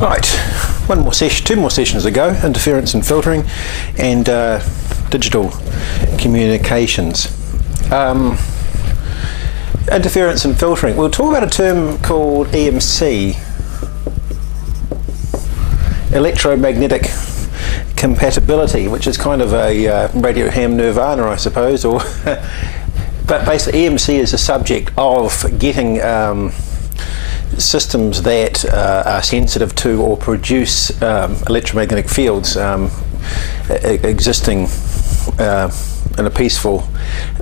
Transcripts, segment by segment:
Right, one more session, two more sessions ago, interference and filtering and digital communications. Interference and filtering. We'll talk about a term called EMC, Electromagnetic Compatibility, which is kind of a radio ham nirvana, I suppose, or but basically EMC is the subject of getting systems that are sensitive to or produce electromagnetic fields existing in a peaceful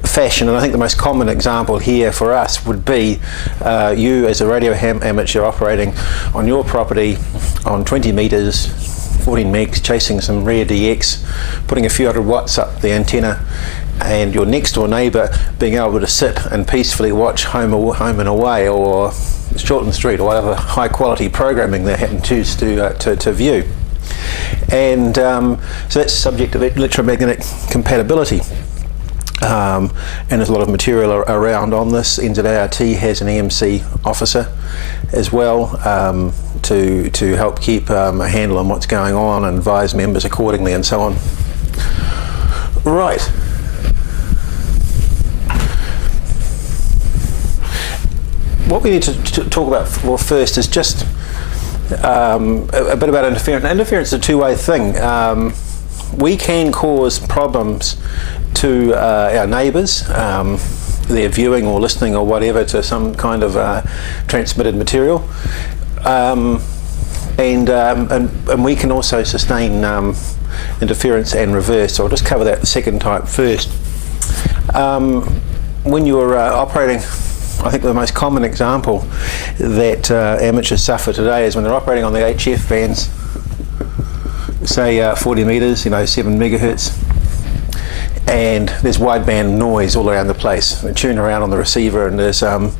fashion. And I think the most common example here for us would be you as a radio ham amateur operating on your property on 20 metres, 14 megs, chasing some rare DX, putting a few hundred watts up the antenna, and your next door neighbour being able to sit and peacefully watch Home and Away or Shortland Street or whatever high quality programming they happen to choose to view. And so that's the subject of electromagnetic compatibility. And there's a lot of material around on this. NZART has an EMC officer as well to help keep a handle on what's going on and advise members accordingly and so on. Right. What we need to talk about first is just a bit about interference. Interference is a two-way thing. We can cause problems to our neighbours, their viewing or listening or whatever to some kind of transmitted material, and we can also sustain interference and reverse. So I'll just cover that second type first. When you're operating, I think the most common example that amateurs suffer today is when they're operating on the HF bands, say 40 metres, 7 megahertz, and there's wideband noise all around the place. They tune around on the receiver and there's a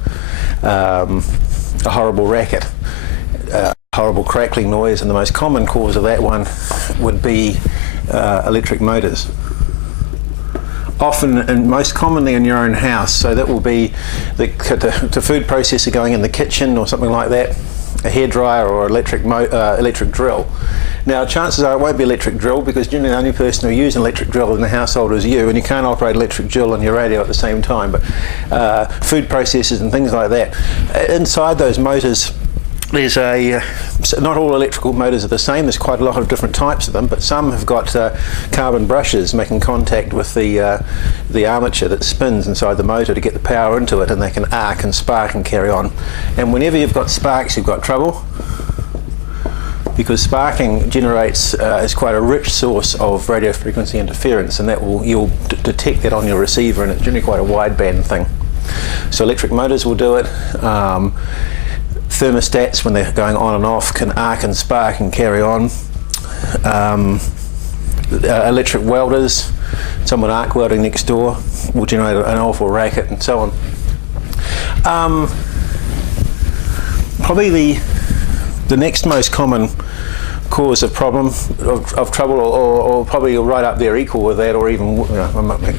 horrible racket, horrible crackling noise, and the most common cause of that one would be electric motors. Often and most commonly in your own house, so that will be the food processor going in the kitchen or something like that, a hairdryer or electric drill. Now chances are it won't be electric drill, because generally the only person who uses an electric drill in the household is you, and you can't operate electric drill on your radio at the same time. But food processors and things like that, inside those motors there's not all electrical motors are the same. There's quite a lot of different types of them, but some have got carbon brushes making contact with the armature that spins inside the motor to get the power into it, and they can arc and spark and carry on. And whenever you've got sparks, you've got trouble, because sparking generates is quite a rich source of radio frequency interference, and you'll detect that on your receiver, and it's generally quite a wideband thing. So electric motors will do it. Thermostats, when they're going on and off, can arc and spark and carry on. Electric welders, someone arc welding next door, will generate an awful racket, and so on. Probably the next most common cause of problem of trouble, or probably right up there equal with that, or even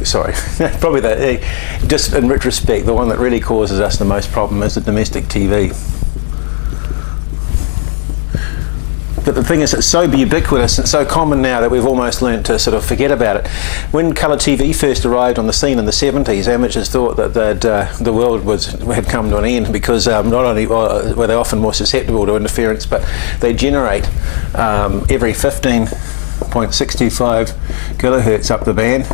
sorry, probably that. Just in retrospect, the one that really causes us the most problem is the domestic TV. But the thing is, it's so ubiquitous and so common now that we've almost learnt to sort of forget about it. When colour TV first arrived on the scene in the 70s, amateurs thought that the world had come to an end, because not only were they often more susceptible to interference, but they generate every 15.625 kilohertz up the band.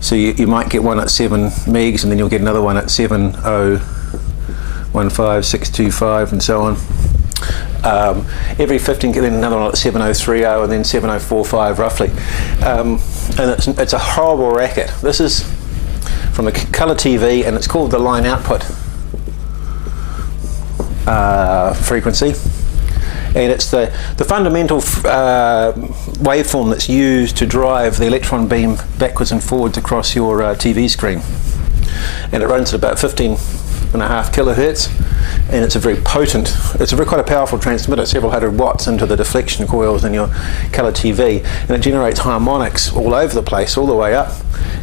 So you might get one at 7 megs, and then you'll get another one at 7015625 and so on. Every 15, then another one at 7030 and then 7045 roughly. And it's a horrible racket. This is from the colour TV, and it's called the line output frequency. And it's the fundamental waveform that's used to drive the electron beam backwards and forwards across your TV screen. And it runs at about 15.5 kilohertz. And it's a very potent, quite a powerful transmitter, several hundred watts into the deflection coils in your colour TV, and it generates harmonics all over the place, all the way up,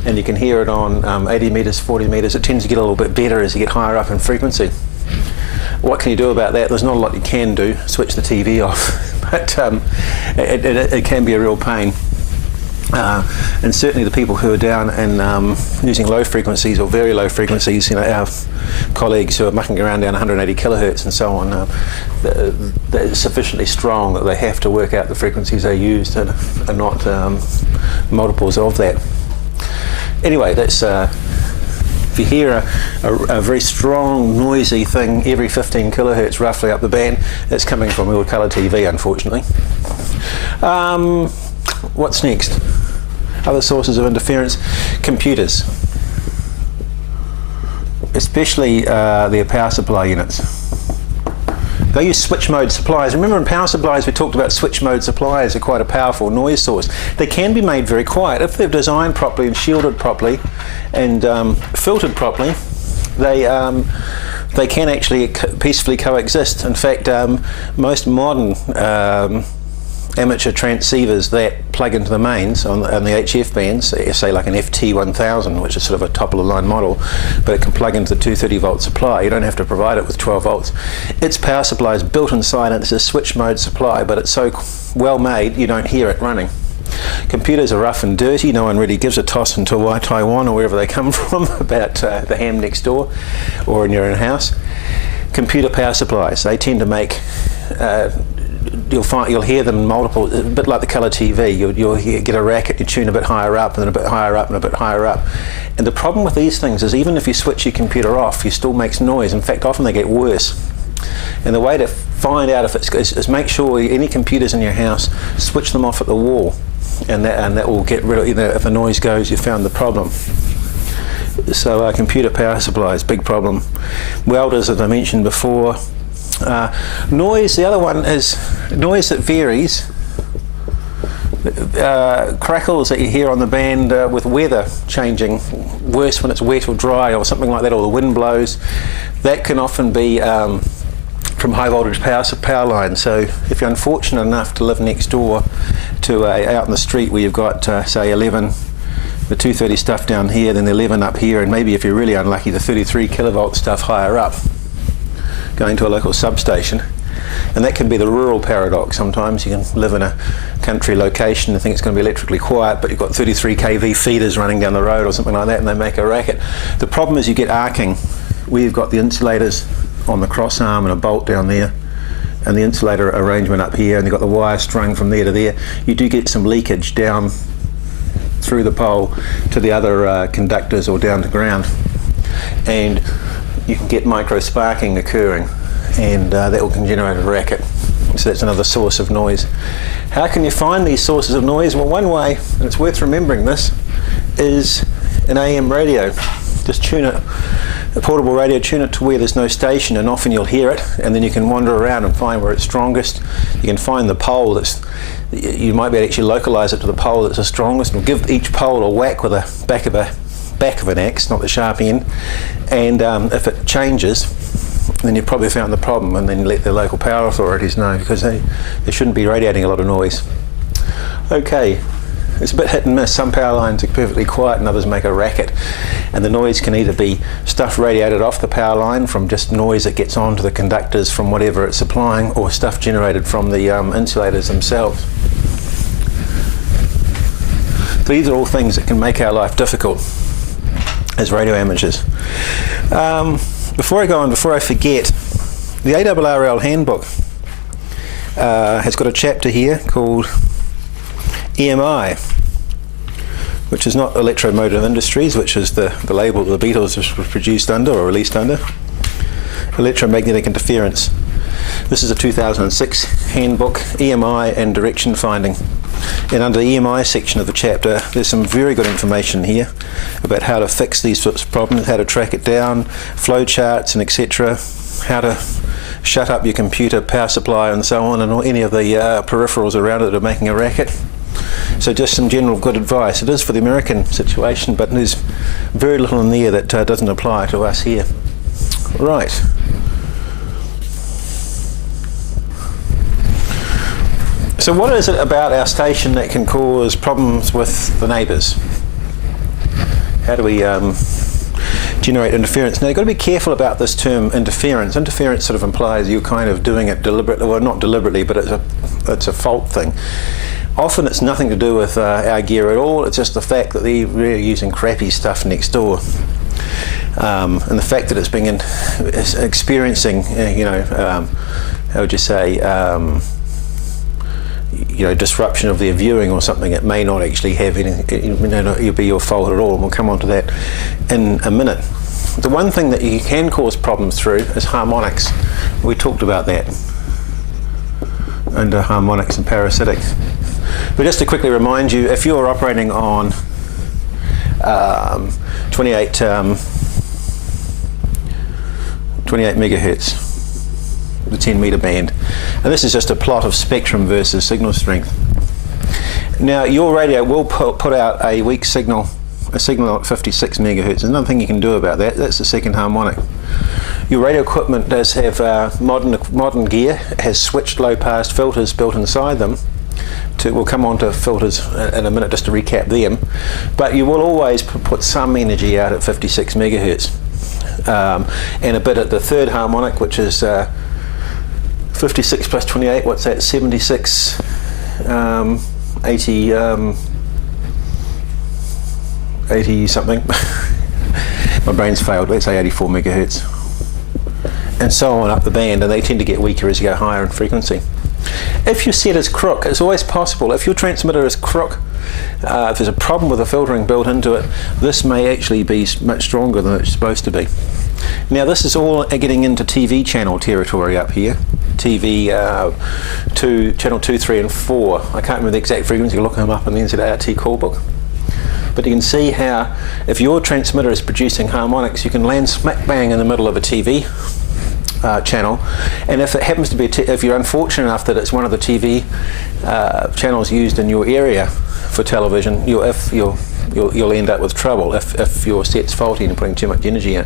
and you can hear it on 80 metres, 40 metres. It tends to get a little bit better as you get higher up in frequency. What can you do about that? There's not a lot you can do. Switch the TV off, but it can be a real pain. And certainly the people who are down and using low frequencies or very low frequencies, you know, our colleagues who are mucking around down 180 kilohertz and so on, they're sufficiently strong that they have to work out the frequencies they use and are not multiples of that. Anyway, that's if you hear a very strong, noisy thing every 15 kilohertz roughly up the band, it's coming from your colour TV, unfortunately. What's next? Other sources of interference. Computers, especially their power supply units. They use switch mode supplies. Remember, in power supplies we talked about switch mode supplies are quite a powerful noise source. They can be made very quiet if they're designed properly and shielded properly and filtered properly. They can actually peacefully coexist. In fact, most modern amateur transceivers that plug into the mains on the HF bands, say like an FT1000, which is sort of a top of the line model, but it can plug into the 230 volt supply. You don't have to provide it with 12 volts. Its power supply is built inside and it's a switch mode supply, but it's so well made you don't hear it running. Computers are rough and dirty. No one really gives a toss into Taiwan or wherever they come from about the ham next door or in your own house. Computer power supplies, they tend to make you'll hear them multiple, a bit like the colour TV. You'll get a racket, you tune a bit higher up and then a bit higher up and a bit higher up. And the problem with these things is even if you switch your computer off, you still makes noise. In fact, often they get worse. And the way to find out if it's is make sure any computers in your house, switch them off at the wall, and that will get rid of, you know, if the noise goes, you found the problem. So computer power supplies, big problem. Welders, as I mentioned before. Noise, the other one is noise that varies. Crackles that you hear on the band with weather changing, worse when it's wet or dry or something like that, or the wind blows. That can often be from high voltage power lines. So if you're unfortunate enough to live next door to out in the street where you've got say 11, the 230 stuff down here, then the 11 up here, and maybe if you're really unlucky the 33 kilovolt stuff higher up, going to a local substation. And that can be the rural paradox. Sometimes you can live in a country location and think it's going to be electrically quiet, but you've got 33 kV feeders running down the road or something like that, and they make a racket. The problem is you get arcing where you've got the insulators on the cross arm and a bolt down there, and the insulator arrangement up here, and you've got the wire strung from there to there. You do get some leakage down through the pole to the other conductors or down to ground, and you can get micro sparking occurring, and that will generate a racket. So that's another source of noise. How can you find these sources of noise? Well, one way, and it's worth remembering this, is an AM radio. Just tune it, a portable radio, tune it to where there's no station, and often you'll hear it, and then you can wander around and find where it's strongest. You can find the pole that's, you might be able to actually localize it to the pole that's the strongest, and give each pole a whack with the back of an axe, not the sharp end, and if it changes, then you've probably found the problem, and then let the local power authorities know, because they shouldn't be radiating a lot of noise. Okay, it's a bit hit and miss. Some power lines are perfectly quiet and others make a racket, and the noise can either be stuff radiated off the power line from just noise that gets onto the conductors from whatever it's supplying, or stuff generated from the insulators themselves. So these are all things that can make our life difficult as radio amateurs. Before I go on, before I forget, the ARRL handbook has got a chapter here called EMI, which is not Electromotive Industries, which is the label the Beatles was produced under or released under. Electromagnetic interference. This is a 2006 handbook, EMI and direction finding. And under the EMI section of the chapter, there's some very good information here about how to fix these sorts of problems, how to track it down, flow charts and etc., how to shut up your computer power supply and so on, and any of the peripherals around it that are making a racket. So just some general good advice. It is for the American situation, but there's very little in there that doesn't apply to us here. Right. So what is it about our station that can cause problems with the neighbours? How do we generate interference. Now you've got to be careful about this term interference. Interference sort of implies you're kind of doing it deliberately, well not deliberately, but it's a fault thing. Often it's nothing to do with our gear at all, it's just the fact that they're really using crappy stuff next door. And the fact that it's being experiencing, how would you say, disruption of their viewing or something, it may not actually have any, it may not be your fault at all, and we'll come on to that in a minute. The one thing that you can cause problems through is harmonics. We talked about that under harmonics and parasitics. But just to quickly remind you, if you're operating on 28 megahertz, the 10 meter band, and this is just a plot of spectrum versus signal strength. Now your radio will put out a weak signal, a signal at 56 megahertz. There's nothing you can do about that. That's the second harmonic. Your radio equipment does have modern gear, it has switched low pass filters built inside them. We'll come on to filters in a minute just to recap them, but you will always put some energy out at 56 megahertz, and a bit at the third harmonic, which is 56 plus 28, what's that, 76, 80 something. My brain's failed, let's say 84 megahertz, and so on up the band, and they tend to get weaker as you go higher in frequency. If your set is crook, it's always possible. If your transmitter is crook, if there's a problem with the filtering built into it, this may actually be much stronger than it's supposed to be. Now this is all getting into TV channel territory up here. TV channel 2, 3 and 4. I can't remember the exact frequency, you can look them up in the NZART call book. But you can see how if your transmitter is producing harmonics, you can land smack bang in the middle of a TV channel, and if it happens to be, if you're unfortunate enough that it's one of the TV channels used in your area for television, you'll end up with trouble if your set's faulty and putting too much energy in.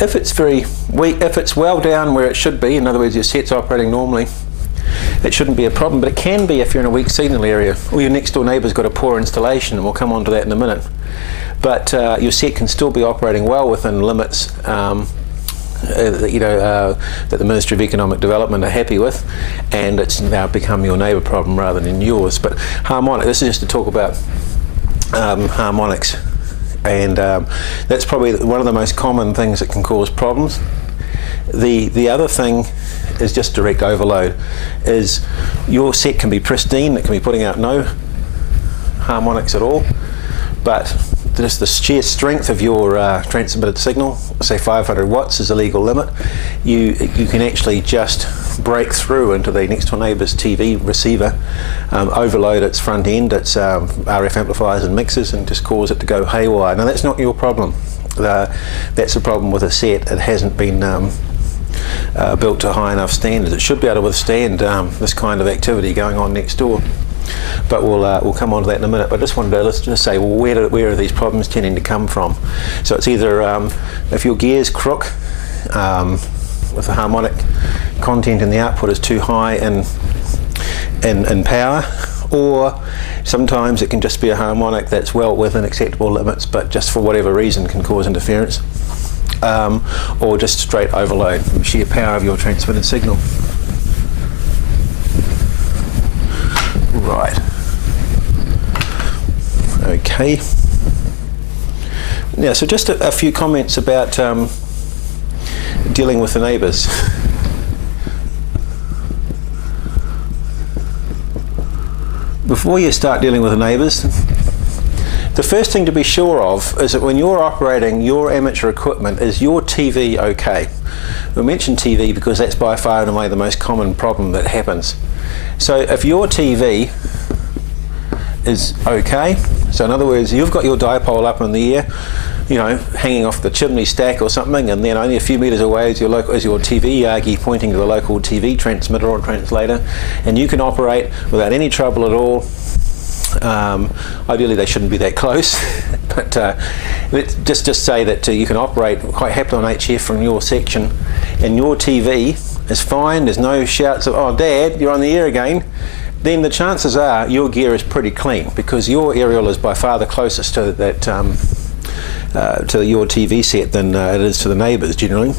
If it's very weak, if it's well down where it should be, in other words your set's operating normally, it shouldn't be a problem, but it can be if you're in a weak signal area, or your next door neighbour's got a poor installation, and we'll come on to that in a minute. But your set can still be operating well within limits that the Ministry of Economic Development are happy with, and it's now become your neighbour problem rather than yours. But harmonic, this is just to talk about harmonics, and that's probably one of the most common things that can cause problems. The other thing is just direct overload. Is your set can be pristine, it can be putting out no harmonics at all, but just the sheer strength of your transmitted signal, say 500 watts is the legal limit, you can actually just break through into the next door neighbour's TV receiver, overload its front end, its RF amplifiers and mixers, and just cause it to go haywire. Now that's not your problem. That's a problem with a set. It hasn't been built to high enough standards. It should be able to withstand this kind of activity going on next door. But we'll come on to that in a minute. But I just wanted to, let's just say, well, where are these problems tending to come from? So it's either if your gear's crook, with the harmonic content in the output is too high in power, or sometimes it can just be a harmonic that's well within acceptable limits, but just for whatever reason can cause interference, or just straight overload from sheer power of your transmitted signal. Right. Okay. Now, so just a few comments about dealing with the neighbours. Before you start dealing with the neighbours, the first thing to be sure of is that when you're operating your amateur equipment, is your TV okay? We mention TV because that's by far and away the most common problem that happens. So if your TV is okay, so in other words, you've got your dipole up in the air, you know, hanging off the chimney stack or something, and then only a few metres away is your TV Yagi pointing to the local TV transmitter or translator, and you can operate without any trouble at all. Ideally they shouldn't be that close, but let's just say that you can operate quite happily on HF from your section, and your TV is fine, there's no shouts of, oh Dad, you're on the air again, then the chances are your gear is pretty clean, because your aerial is by far the closest to that to your TV set than it is to the neighbours generally.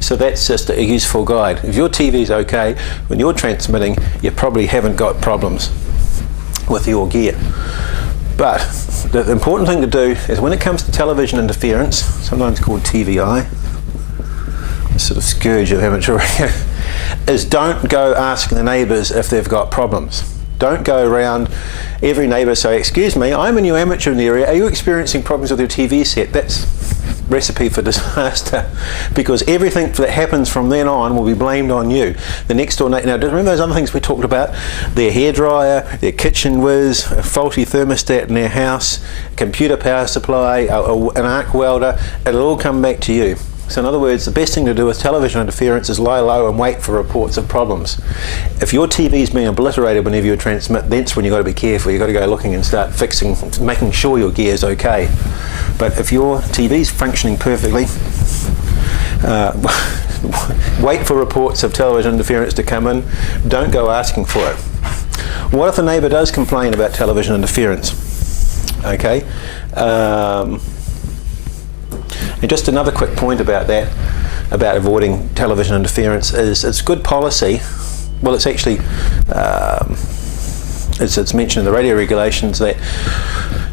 So that's just a useful guide. If your TV is okay, when you're transmitting, you probably haven't got problems with your gear. But the important thing to do is when it comes to television interference, sometimes called TVI, a sort of scourge of amateur radio, is don't go asking the neighbours if they've got problems. Don't go around every neighbour say, excuse me, I'm a new amateur in the area, are you experiencing problems with your TV set? That's recipe for disaster, because everything that happens from then on will be blamed on you. The next door neighbour, now remember those other things we talked about, their hairdryer, their kitchen whiz, a faulty thermostat in their house, computer power supply, an arc welder, it'll all come back to you. So in other words, the best thing to do with television interference is lie low and wait for reports of problems. If your TV's being obliterated whenever you transmit, that's when you've got to be careful. You've got to go looking and start fixing, making sure your gear's okay. But if your TV's functioning perfectly, wait for reports of television interference to come in. Don't go asking for it. What if the neighbour does complain about television interference? Okay. And just another quick point about that, about avoiding television interference, is it's good policy. Well, it's actually, it's mentioned in the radio regulations that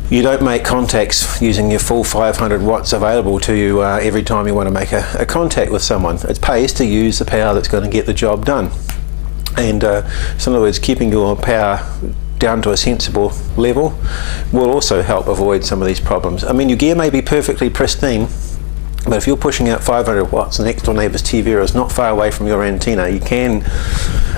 you don't make contacts using your full 500 watts available to you every time you want to make a contact with someone. It pays to use the power that's going to get the job done. And so in other words, keeping your power down to a sensible level will also help avoid some of these problems. I mean, your gear may be perfectly pristine, but if you're pushing out 500 watts and the next door neighbour's TV is not far away from your antenna, you can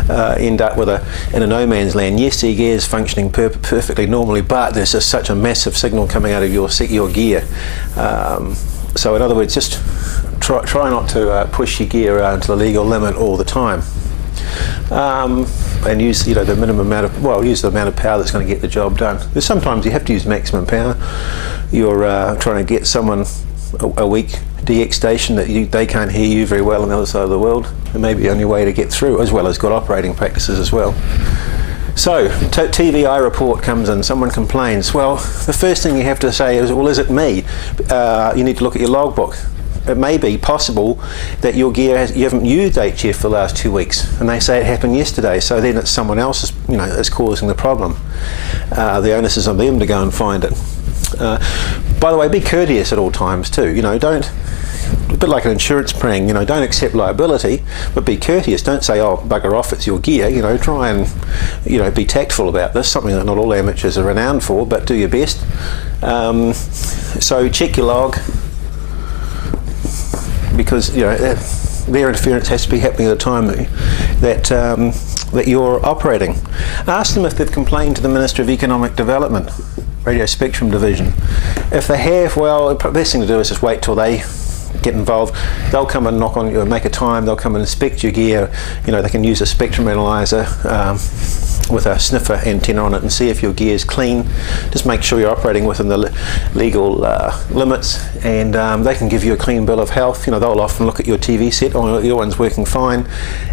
end up with in a no man's land. Yes, your gear is functioning perfectly normally, but there's just such a massive signal coming out of your gear. So in other words, just try not to push your gear to the legal limit all the time. And use the minimum amount of, use the amount of power that's going to get the job done. There's sometimes you have to use maximum power. You're trying to get someone a weak DX station that they can't hear you very well on the other side of the world. It may be the only way to get through, as well as good operating practices as well. So, TVI report comes in, someone complains. Well, the first thing you have to say is, well, is it me? You need to look at your logbook. It may be possible that your gear you haven't used HF for the last 2 weeks, and they say it happened yesterday, so then it's someone else is causing the problem. The onus is on them to go and find it. By the way, be courteous at all times too. Don't, a bit like an insurance prang, don't accept liability, but be courteous. Don't say, oh, bugger off, it's your gear. Try and, be tactful about this, something that not all amateurs are renowned for, but do your best. So check your log, because, their interference has to be happening at the time that you're operating. Ask them if they've complained to the Minister of Economic Development, Radio Spectrum Division. If they have, well, the best thing to do is just wait till they get involved. They'll come and knock on you, make a time, they'll come and inspect your gear. They can use a spectrum analyzer with a sniffer antenna on it and see if your gear is clean. Just make sure you're operating within the legal limits, and they can give you a clean bill of health. They'll often look at your TV set, oh, your one's working fine,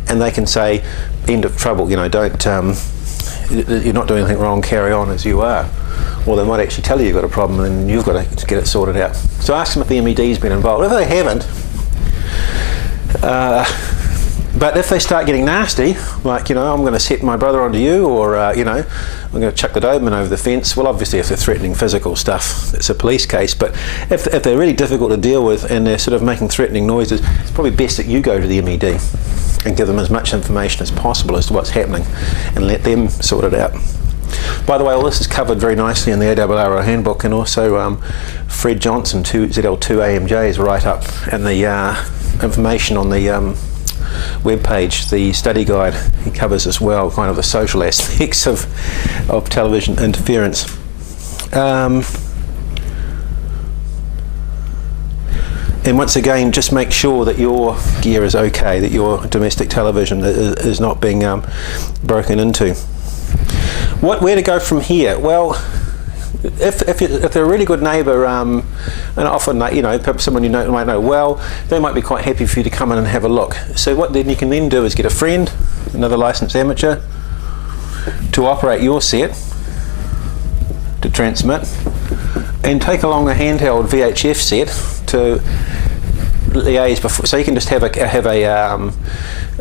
and they can say, end of trouble, don't, you're not doing anything wrong, carry on as you are. Or they might actually tell you you've got a problem and you've got to get it sorted out. So ask them if the MED's been involved. If they haven't, but if they start getting nasty, like, I'm going to set my brother onto you, or, I'm going to chuck the Doberman over the fence, well, obviously if they're threatening physical stuff, it's a police case. But if they're really difficult to deal with and they're sort of making threatening noises, it's probably best that you go to the MED and give them as much information as possible as to what's happening and let them sort it out. By the way, all this is covered very nicely in the ARRL handbook, and also Fred Johnson, ZL2 AMJ, is right up, and the information on the web page, the study guide, he covers as well, kind of the social aspects of television interference. And once again, just make sure that your gear is okay, that your domestic television is not being broken into. Where to go from here? Well, if they're a really good neighbour, and often, perhaps someone you might know well, they might be quite happy for you to come in and have a look. So what then you can then do is get a friend, another licensed amateur, to operate your set, to transmit, and take along a handheld VHF set to liaise before, so you can just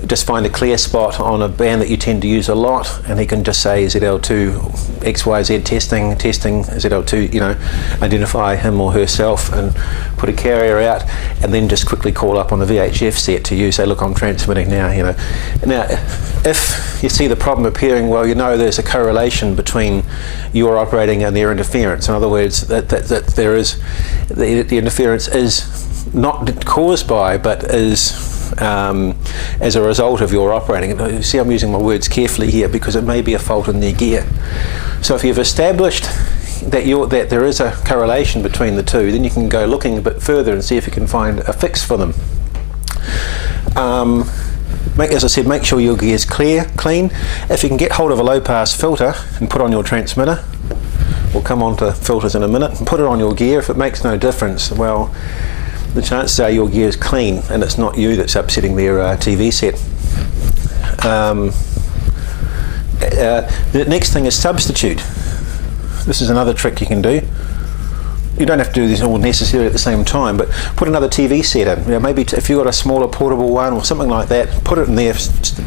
just find a clear spot on a band that you tend to use a lot, and he can just say ZL2 XYZ testing ZL2, you know, identify him or herself and put a carrier out, and then just quickly call up on the VHF set to you, say, look, I'm transmitting now, you know. Now, if you see the problem appearing, well, you know there's a correlation between your operating and their interference. In other words, that there is, the interference is not caused by, but is as a result of your operating. You see, I'm using my words carefully here because it may be a fault in their gear. So if you've established that there is a correlation between the two, then you can go looking a bit further and see if you can find a fix for them. As I said, make sure your gear's clean. If you can get hold of a low-pass filter and put on your transmitter, we'll come on to filters in a minute, and put it on your gear. If it makes no difference, well, the chances are your gear is clean and it's not you that's upsetting their TV set. The next thing is substitute. This is another trick you can do. You don't have to do this all necessarily at the same time, but put another TV set in. You know, maybe if you've got a smaller portable one or something like that, put it in their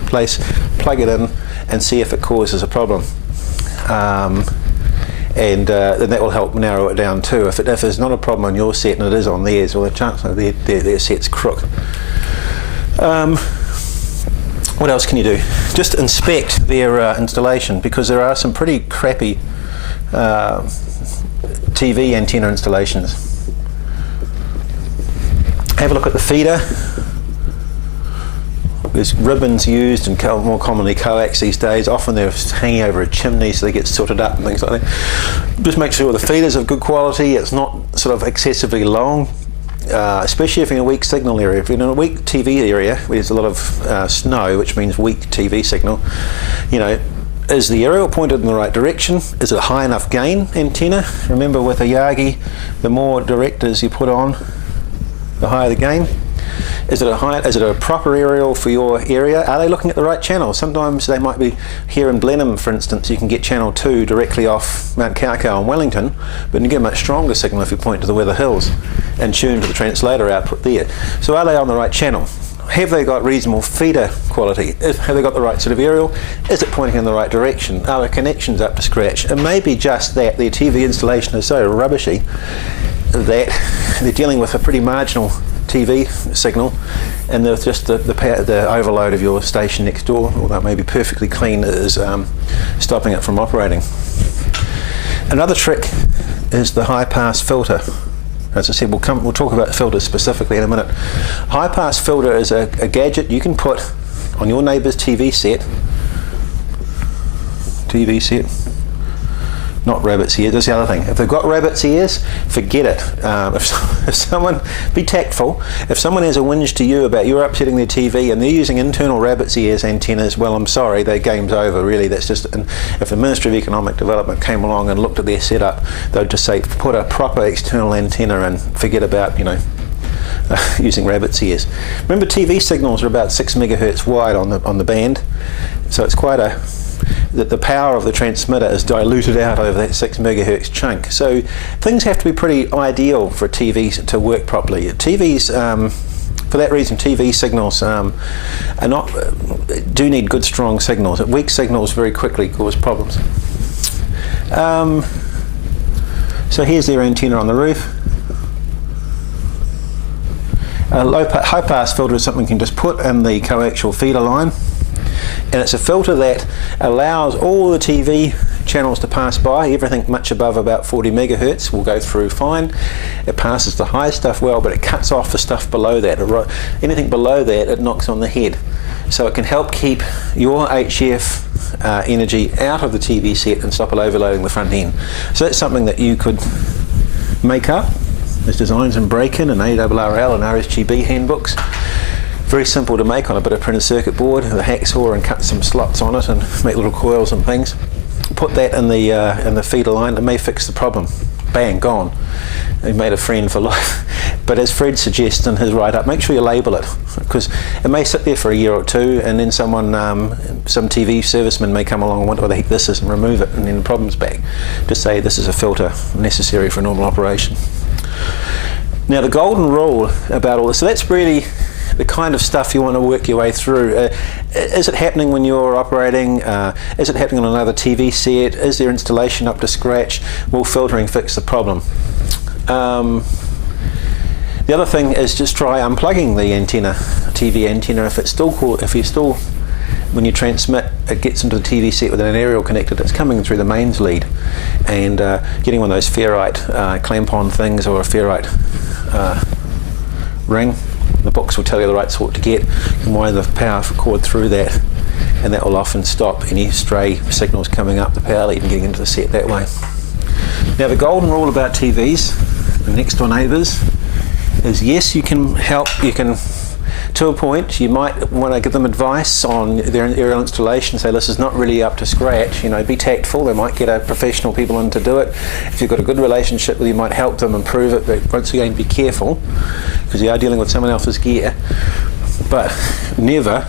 place, plug it in, and see if it causes a problem. And then that will help narrow it down too. If there's not a problem on your set and it is on theirs, well, the chance of their set's crook. What else can you do? Just inspect their installation, because there are some pretty crappy TV antenna installations. Have a look at the feeder. There's ribbons used, and more commonly coax these days. Often they're hanging over a chimney, so they get sorted up and things like that. Just make sure the feeder's of good quality. It's not sort of excessively long, especially if you're in a weak signal area. If you're in a weak TV area where there's a lot of snow, which means weak TV signal, you know, is the aerial pointed in the right direction? Is it a high enough gain antenna? Remember, with a Yagi, the more directors you put on, the higher the gain. Is it a proper aerial for your area? Are they looking at the right channel? Sometimes they might be here in Blenheim, for instance. You can get channel 2 directly off Mount Kaukau and Wellington, but you get a much stronger signal if you point to the Weather Hills and tune to the translator output there. So are they on the right channel? Have they got reasonable feeder quality? Have they got the right sort of aerial? Is it pointing in the right direction? Are the connections up to scratch? And maybe just that their TV installation is so rubbishy that they're dealing with a pretty marginal TV signal, and just the overload of your station next door, although it may be perfectly clean, is stopping it from operating. Another trick is the high-pass filter. As I said, we'll talk about filters specifically in a minute. High-pass filter is a gadget you can put on your neighbour's TV set. Not rabbit's ears, that's the other thing. If they've got rabbit's ears, forget it. If someone, be tactful, if someone has a whinge to you about you're upsetting their TV and they're using internal rabbit's ears antennas, well, I'm sorry, their game's over, really. That's just, and if the Ministry of Economic Development came along and looked at their setup, they'd just say, put a proper external antenna and forget about, you know, using rabbit's ears. Remember, TV signals are about 6 megahertz wide on the band, so it's quite that the power of the transmitter is diluted out over that 6 megahertz chunk. So things have to be pretty ideal for TVs to work properly. TVs, for that reason, TV signals do need good, strong signals. Weak signals very quickly cause problems. So here's their antenna on the roof. A high-pass filter is something you can just put in the coaxial feeder line. And it's a filter that allows all the TV channels to pass by. Everything much above about 40 megahertz will go through fine. It passes the high stuff well, but it cuts off the stuff below that. Anything below that, it knocks on the head. So it can help keep your HF energy out of the TV set and stop it overloading the front end. So that's something that you could make up. There's designs in Break-In and ARRL and RSGB handbooks. Very simple to make on a bit of printed circuit board, the hacksaw, and cut some slots on it and make little coils and things. Put that in the feeder line, it may fix the problem. Bang, gone. You've made a friend for life. But as Fred suggests in his write-up, make sure you label it, because it may sit there for a year or two, and then someone, some TV serviceman may come along and wonder what the heck this is and remove it, and then the problem's back. Just say this is a filter necessary for normal operation. Now the golden rule about all this, so that's really the kind of stuff you want to work your way through. Is it happening when you're operating? Is it happening on another TV set? Is their installation up to scratch? Will filtering fix the problem? The other thing is just try unplugging the antenna, TV antenna. If you still, when you transmit, it gets into the TV set with an aerial connector that's coming through the mains lead, and getting one of those ferrite clamp-on things or a ferrite ring. The books will tell you the right sort to get, and wire the power cord through that, and that will often stop any stray signals coming up the power lead and getting into the set that way. Now the golden rule about TVs, the next door neighbours, is yes, you can help, to a point. You might want to give them advice on their aerial installation, say this is not really up to scratch, be tactful. They might get a professional people in to do it. If you've got a good relationship with you, might help them improve it, but once again be careful, because you are dealing with someone else's gear. But never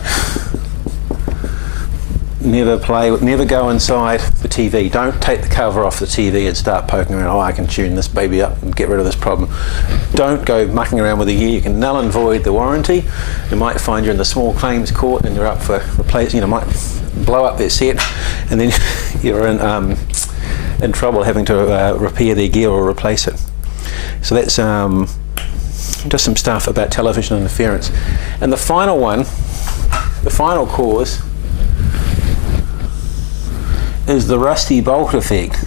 go inside the TV. Don't take the cover off the TV and start poking around. Oh, I can tune this baby up and get rid of this problem. Don't go mucking around with the gear. You can null and void the warranty. You might find you're in the small claims court and you're up for replacing. Might blow up their set, and then you're in trouble having to repair their gear or replace it. So that's just some stuff about television interference. And the final one, the final cause, is the rusty bolt effect.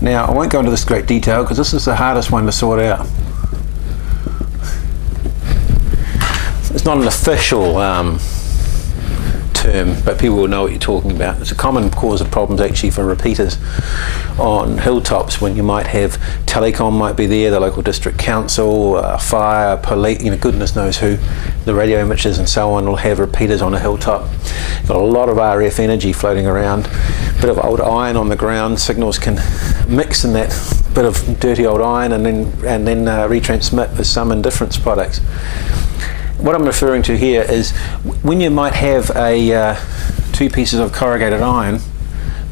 Now I won't go into this in great detail because this is the hardest one to sort out. It's not an official term, but people will know what you're talking about. It's a common cause of problems actually for repeaters on hilltops, when you might have telecom might be there, the local district council, fire, police, goodness knows who, the radio amateurs and so on will have repeaters on a hilltop. Got a lot of RF energy floating around, bit of old iron on the ground, signals can mix in that bit of dirty old iron and then retransmit with some indifference products. What I'm referring to here is when you might have two pieces of corrugated iron,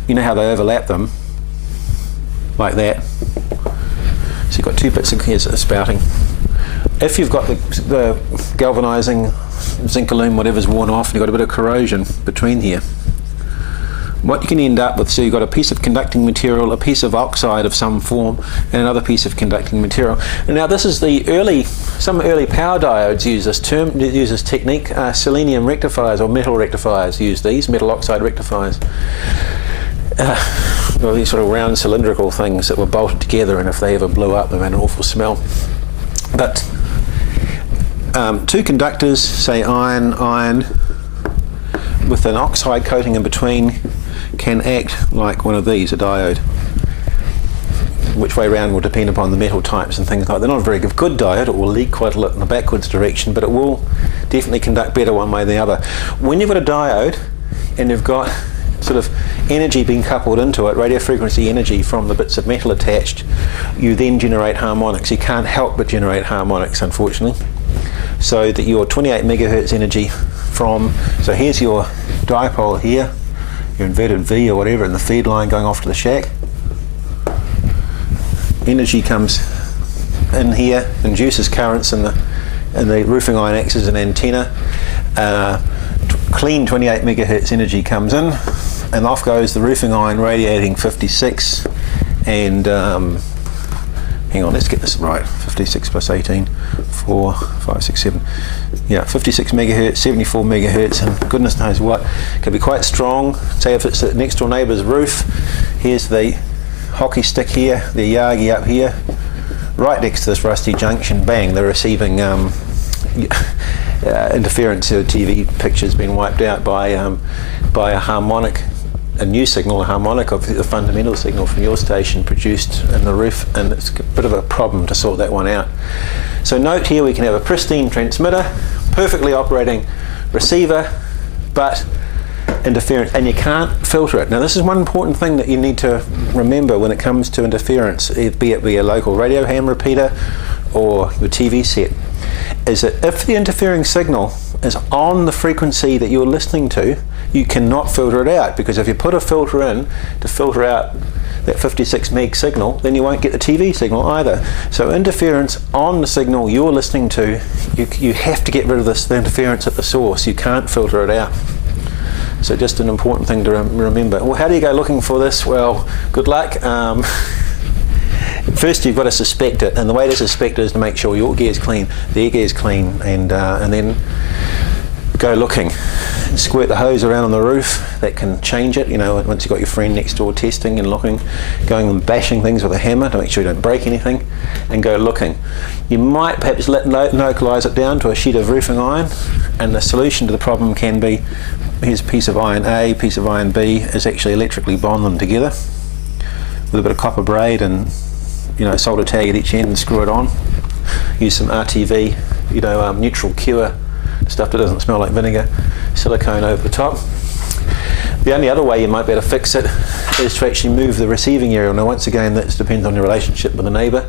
you know how they overlap them, like that. So you've got two bits of, here's a spouting. If you've got the galvanizing zinc aluminum, whatever's worn off, and you've got a bit of corrosion between here, what you can end up with, so you've got a piece of conducting material, a piece of oxide of some form, and another piece of conducting material. And now this is some early power diodes use this technique. Selenium rectifiers or metal rectifiers use these, metal oxide rectifiers. Well, these sort of round cylindrical things that were bolted together, and if they ever blew up they made an awful smell. But two conductors, say iron with an oxide coating in between, can act like one of these, a diode. Which way round will depend upon the metal types and things like that. They're not a very good diode. It will leak quite a lot in the backwards direction, but it will definitely conduct better one way than the other. When you've got a diode and you've got sort of energy being coupled into it, radio frequency energy from the bits of metal attached, you then generate harmonics. You can't help but generate harmonics, unfortunately. So that your 28 megahertz energy so here's your dipole here, your inverted V or whatever, and the feed line going off to the shack. Energy comes in here, induces currents in the roofing iron acts as an antenna. Clean 28 megahertz energy comes in, and off goes the roofing iron radiating 56 and hang on, let's get this right. 56 plus 18, 4, 5, 6, 7. Yeah, 56 megahertz, 74 megahertz, and goodness knows what. Can be quite strong. Say if it's the next door neighbour's roof, here's the hockey stick here, the Yagi up here, right next to this rusty junction, bang, they're receiving interference. TV picture's been wiped out by a harmonic, a new signal, a harmonic of the fundamental signal from your station produced in the roof, and it's a bit of a problem to sort that one out. So note here we can have a pristine transmitter, perfectly operating receiver, but interference, and you can't filter it. Now this is one important thing that you need to remember when it comes to interference, be it a local radio ham repeater or your TV set, is that if the interfering signal is on the frequency that you're listening to, you cannot filter it out, because if you put a filter in to filter out that 56 meg signal, then you won't get the TV signal either. So interference on the signal you're listening to, you have to get rid of the interference at the source. You can't filter it out. So just an important thing to remember. Well, how do you go looking for this? Well, good luck. First you've got to suspect it, and the way to suspect it is to make sure your gear's clean, their gear's clean, and then go looking. Squirt the hose around on the roof. That can change it, you know, once you've got your friend next door testing and looking, going and bashing things with a hammer to make sure you don't break anything, and go looking. You might perhaps localise it down to a sheet of roofing iron, and the solution to the problem can be, here's a piece of iron A, piece of iron B, is actually electrically bond them together with a bit of copper braid and, you know, solder tag at each end and screw it on. Use some RTV, you know, neutral cure, stuff that doesn't smell like vinegar, silicone over the top. The only other way you might be able to fix it is to actually move the receiving area. Now once again, that depends on your relationship with the neighbour.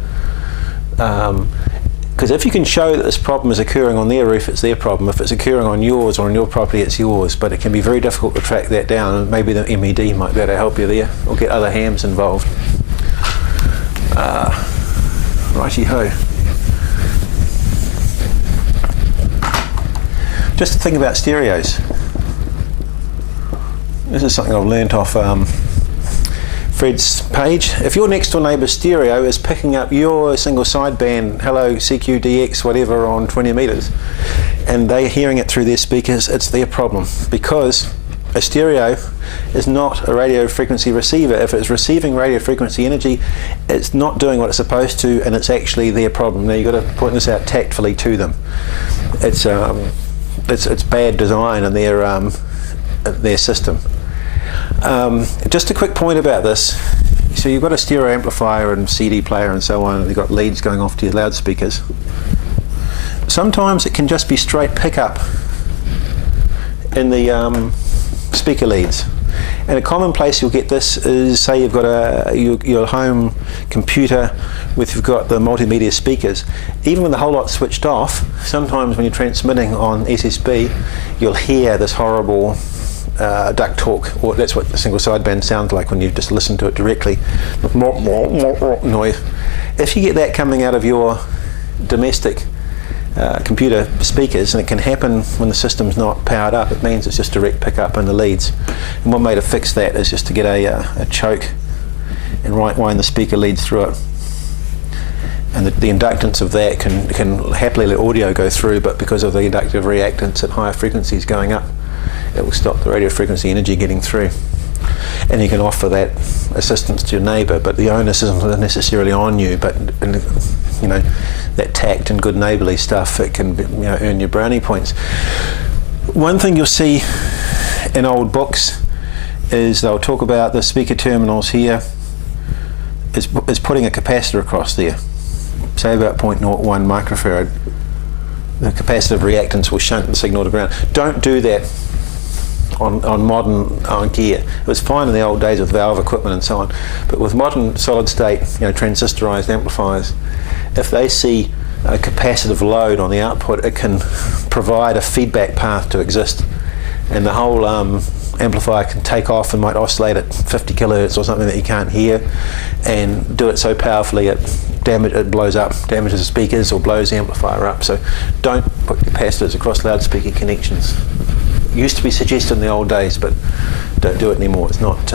Because if you can show that this problem is occurring on their roof, it's their problem. If it's occurring on yours or on your property, it's yours. But it can be very difficult to track that down, and maybe the MED might be able to help you there, or get other hams involved. Righty-ho. Just to think about stereos. This is something I've learnt off Fred's page. If your next door neighbour's stereo is picking up your single sideband, hello CQDX whatever on 20 metres, and they're hearing it through their speakers, it's their problem, because a stereo is not a radio frequency receiver. If it's receiving radio frequency energy, it's not doing what it's supposed to, and it's actually their problem. Now you've got to point this out tactfully to them. It's bad design in their system. Just a quick point about this. So you've got a stereo amplifier and CD player and so on, and you've got leads going off to your loudspeakers. Sometimes it can just be straight pickup in the speaker leads. And a common place you'll get this is, say you've got your home computer with, you've got the multimedia speakers. Even with the whole lot switched off, sometimes when you're transmitting on SSB, you'll hear this horrible duck talk, or that's what the single sideband sounds like when you just listen to it directly. Noise. If you get that coming out of your domestic computer speakers, and it can happen when the system's not powered up, it means it's just direct pickup in the leads. And one way to fix that is just to get a choke and wind the speaker leads through it. And the inductance of that can happily let audio go through, but because of the inductive reactance at higher frequencies going up, it will stop the radio frequency energy getting through. And you can offer that assistance to your neighbour, but the onus isn't necessarily on you, but you know, that tact and good neighbourly stuff, it can, you know, earn you brownie points. One thing you'll see in old books is they'll talk about the speaker terminals here is putting a capacitor across there, say about 0.01 microfarad. The capacitive reactance will shunt the signal to ground. Don't do that on modern gear. It was fine in the old days with valve equipment and so on, but with modern solid state, you know, transistorized amplifiers, if they see a capacitive load on the output, it can provide a feedback path to exist, and the whole amplifier can take off and might oscillate at 50 kilohertz or something that you can't hear, and do it so powerfully it blows up, damages the speakers or blows the amplifier up. So don't put capacitors across loudspeaker connections. It used to be suggested in the old days, but don't do it anymore. It's not.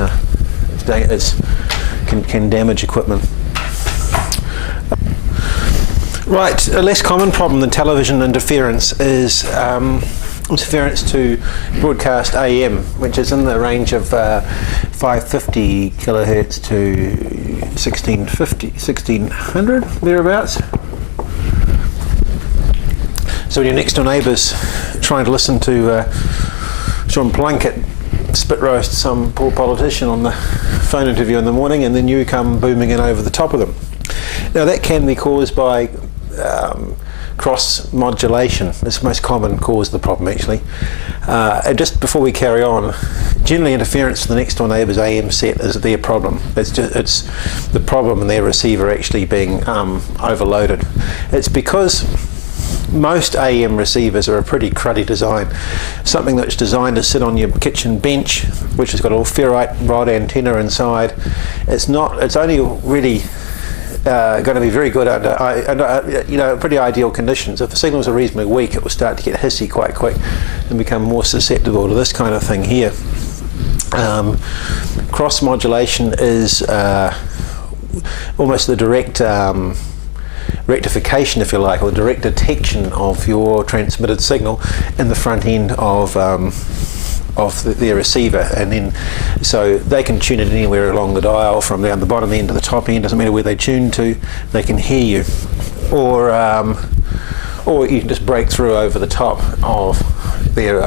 It can damage equipment. Right, a less common problem than television interference is interference to broadcast AM, which is in the range of 550 kilohertz to 1600, thereabouts. So when your next door neighbour's trying to listen to Sean Plunkett spit roast some poor politician on the phone interview in the morning, and then you come booming in over the top of them. Now that can be caused by cross modulation is the most common cause of the problem actually. And just before we carry on, generally interference to the next door neighbour's AM set is their problem. It's the problem in their receiver actually being overloaded. It's because most AM receivers are a pretty cruddy design. Something that's designed to sit on your kitchen bench, which has got a little ferrite rod antenna inside. It's only really going to be very good under pretty ideal conditions. If the signals are reasonably weak, it will start to get hissy quite quick and become more susceptible to this kind of thing here. Cross modulation is almost the direct rectification, if you like, or direct detection of your transmitted signal in the front end of their receiver, and then so they can tune it anywhere along the dial from down the bottom end to the top end. Doesn't matter where they tune to, they can hear you, or you can just break through over the top of their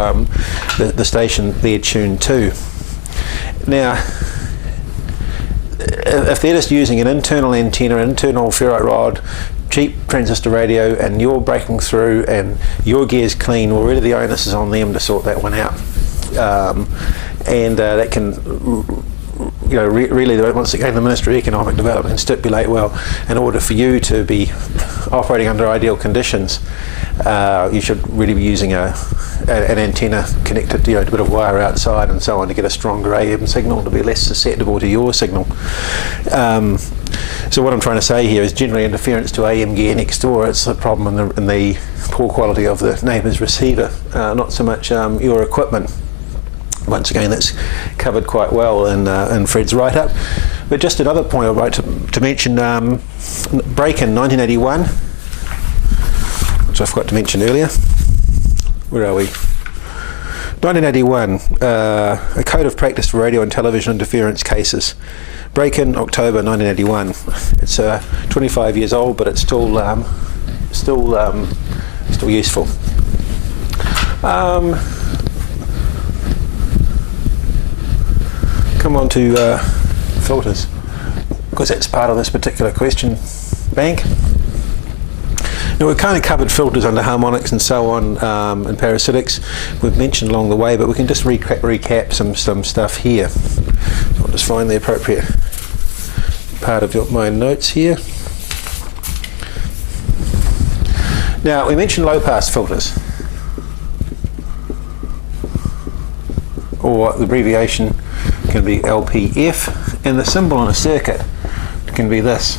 the station they're tuned to. Now, if they're just using an internal antenna, internal ferrite rod, cheap transistor radio, and you're breaking through and your gear's clean, well, really the onus is on them to sort that one out. That can, really, once again, the Ministry of Economic Development can stipulate, well, in order for you to be operating under ideal conditions, you should really be using an antenna connected to a bit of wire outside and so on to get a stronger AM signal, to be less susceptible to your signal. So what I'm trying to say here is generally interference to AM gear next door, it's a problem in the poor quality of the neighbour's receiver, not so much your equipment. Once again, that's covered quite well in Fred's write-up. But just another point I'd like to mention, break-in 1981, which I forgot to mention earlier. Where are we? 1981, a code of practice for radio and television interference cases. Break-in October 1981. It's 25 years old, but it's still useful. Come on to filters, because that's part of this particular question bank. Now, we've kind of covered filters under harmonics and so on, and parasitics we've mentioned along the way, but we can just recap some stuff here. So I'll just find the appropriate part of my notes here. Now, we mentioned low pass filters, or the abbreviation can be LPF, and the symbol on a circuit can be this.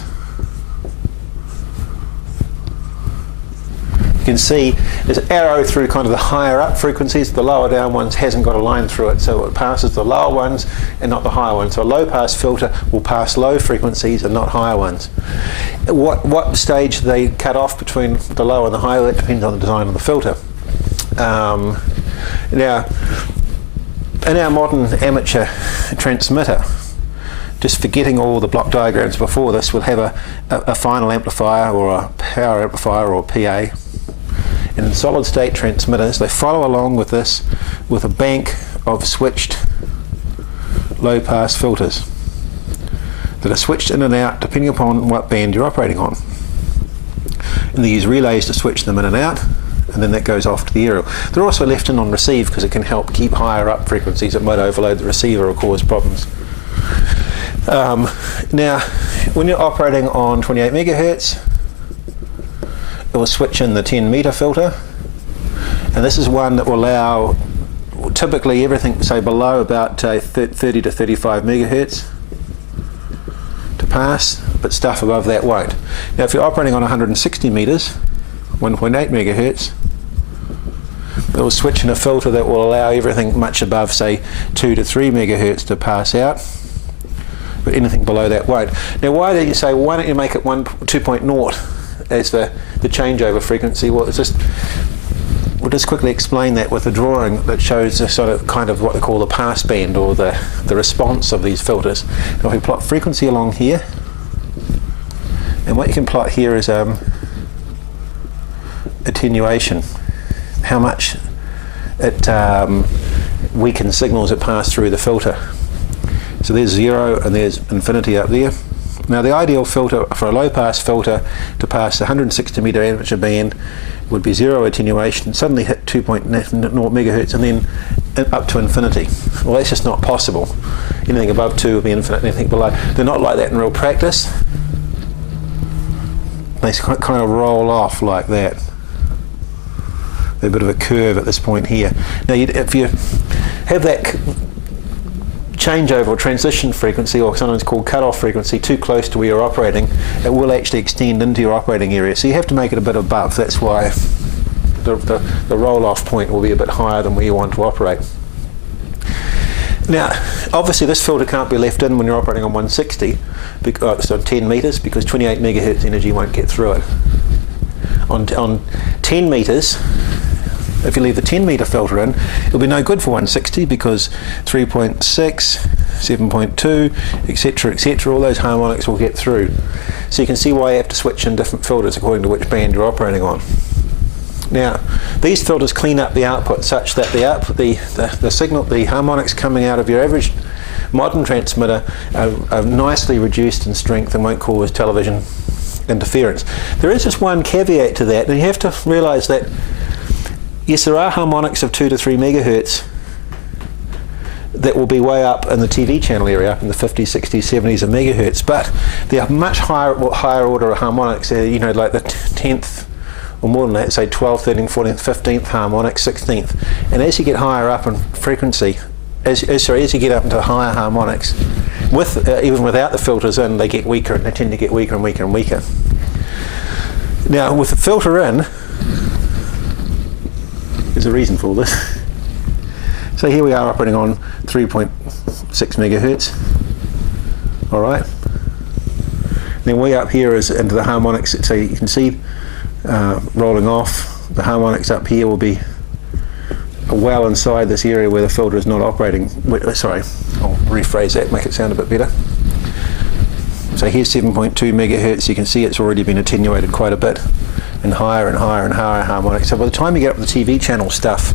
You can see there's an arrow through kind of the higher up frequencies. The lower down ones hasn't got a line through it, so it passes the lower ones and not the higher ones. So a low pass filter will pass low frequencies and not higher ones. What stage they cut off between the low and the high, that depends on the design of the filter. Now, in our modern amateur transmitter, just forgetting all the block diagrams before this, we'll have a final amplifier or a power amplifier or PA. And in solid state transmitters, they follow along with this with a bank of switched low pass filters that are switched in and out depending upon what band you're operating on. And they use relays to switch them in and out, and then that goes off to the aerial. They're also left in on receive because it can help keep higher up frequencies that might overload the receiver or cause problems. Now, when you're operating on 28 megahertz, it will switch in the 10 meter filter, and this is one that will allow typically everything, say below about 30 to 35 megahertz to pass, but stuff above that won't. Now, if you're operating on 160 meters, 1.8 megahertz, it will switch in a filter that will allow everything much above, say, 2 to 3 megahertz to pass out, but anything below that won't. Now, why do you say, why don't you make it 2.0 as the changeover frequency? Well, we'll just quickly explain that with a drawing that shows the sort of kind of what they call the pass band, or the response of these filters. Now, if we plot frequency along here, and what you can plot here is attenuation, how much it weakens signals that pass through the filter. So there's 0 and there's infinity up there, Now the ideal filter for a low pass filter to pass the 160 metre amateur band would be zero attenuation, suddenly hit 2.0 megahertz and then up to infinity. Well, that's just not possible. Anything above 2 will be infinite, anything below. They're not like that in real practice. They kind of roll off like that. They're a bit of a curve at this point here. Now if you have that changeover or transition frequency, or sometimes called cutoff frequency, too close to where you're operating, it will actually extend into your operating area. So you have to make it a bit above. That's why the roll-off point will be a bit higher than where you want to operate. Now, obviously this filter can't be left in when you're operating on 160, so 10 metres, because 28 megahertz energy won't get through it. On 10 metres, if you leave the 10 metre filter in, it'll be no good for 160 because 3.6, 7.2, etc., all those harmonics will get through. So you can see why you have to switch in different filters according to which band you're operating on. Now, these filters clean up the output such that the signal, the harmonics coming out of your average modern transmitter are nicely reduced in strength and won't cause television interference. There is just one caveat to that, and you have to realise that yes, there are harmonics of 2 to 3 megahertz that will be way up in the TV channel area, up in the 50s, 60s, 70s of megahertz, but they are much higher order of harmonics, you know, like the 10th or more than that, say 12th, 13th, 14th, 15th harmonic, 16th. And as you get higher up in frequency, as you get up into higher harmonics, even without the filters in, they get weaker, and they tend to get weaker and weaker and weaker. Now, with the filter in, there's a reason for all this. So here we are operating on 3.6 megahertz. All right. Then way up here is into the harmonics. So you can see rolling off. The harmonics up here will be well inside this area where the filter is not operating. Sorry, I'll rephrase that, make it sound a bit better. So here's 7.2 megahertz. You can see it's already been attenuated quite a bit, and higher and higher and higher harmonics. So by the time you get up to the TV channel stuff,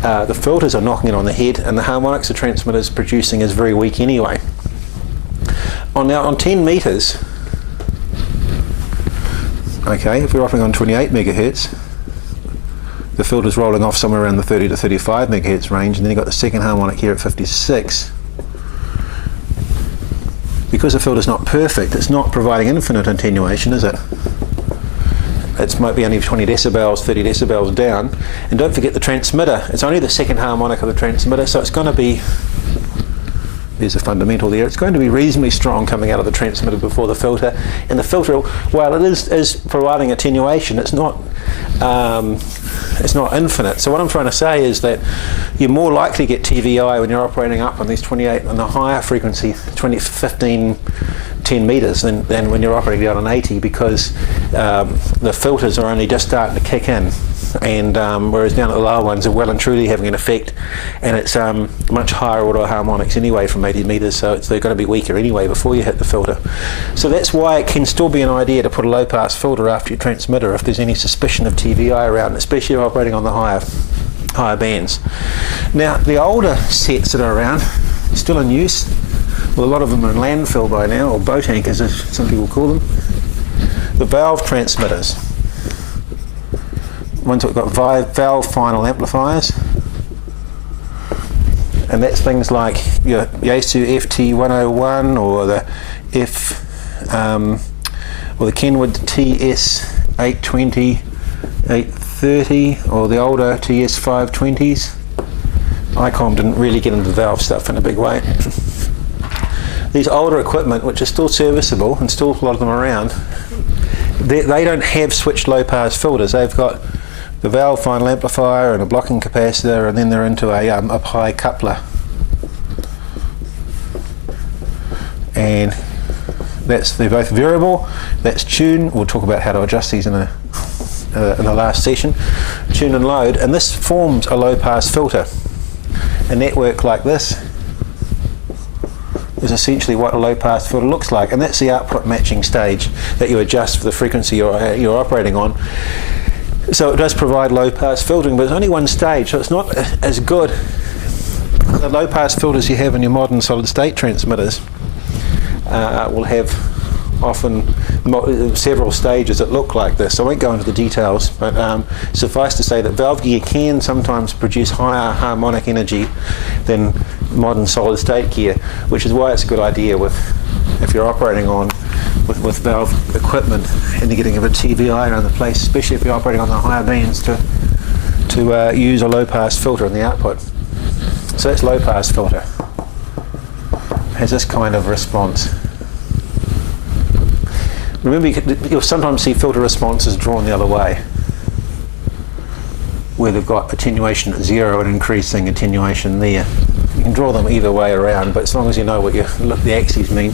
the filters are knocking it on the head, and the harmonics the transmitter's producing is very weak anyway. Now on 10 meters, okay, if we're operating on 28 megahertz, the filter's rolling off somewhere around the 30 to 35 megahertz range, and then you've got the second harmonic here at 56. Because the filter's not perfect, it's not providing infinite attenuation, is it? It might be only 20 decibels, 30 decibels down. And don't forget the transmitter, it's only the second harmonic of the transmitter, so it's going to be, there's a fundamental there, it's going to be reasonably strong coming out of the transmitter before the filter. And the filter, while it is providing attenuation, it's not infinite. So what I'm trying to say is that you're more likely to get TVI when you're operating up on these 28 and the higher frequency, 15, 10 meters than when you're operating down on 80, because the filters are only just starting to kick in, and whereas down at the lower ones are well and truly having an effect, and it's much higher order harmonics anyway from 80 meters, so they're going to be weaker anyway before you hit the filter. So that's why it can still be an idea to put a low pass filter after your transmitter if there's any suspicion of TVI around, especially if you're operating on the higher bands. Now the older sets that are around, still in use, well, a lot of them are in landfill by now, or boat anchors as some people call them. The valve transmitters. Ones that have got valve final amplifiers. And that's things like your Yaesu FT101 or the or the Kenwood TS820, 830, or the older TS520s. Icom didn't really get into the valve stuff in a big way. These older equipment, which are still serviceable and still a lot of them around, they don't have switched low pass filters. They've got the valve final amplifier and a blocking capacitor, and then they're into a up high coupler. And they're both variable. That's tune. We'll talk about how to adjust these in the last session. Tune and load, and this forms a low pass filter. A network like this is essentially what a low pass filter looks like, and that's the output matching stage that you adjust for the frequency you're operating on. So it does provide low pass filtering, but it's only one stage, so it's not as good. The low pass filters you have in your modern solid state transmitters will have often several stages that look like this. I won't go into the details, but suffice to say that valve gear can sometimes produce higher harmonic energy than modern solid state gear, which is why it's a good idea if you're operating on with valve equipment and you're getting a bit of TVI around the place, especially if you're operating on the higher bands, to use a low pass filter in the output. So that's low pass filter. Has this kind of response. Remember, you'll sometimes see filter responses drawn the other way, where they've got attenuation at 0 and increasing attenuation there. You can draw them either way around, but as long as you know what the axes mean.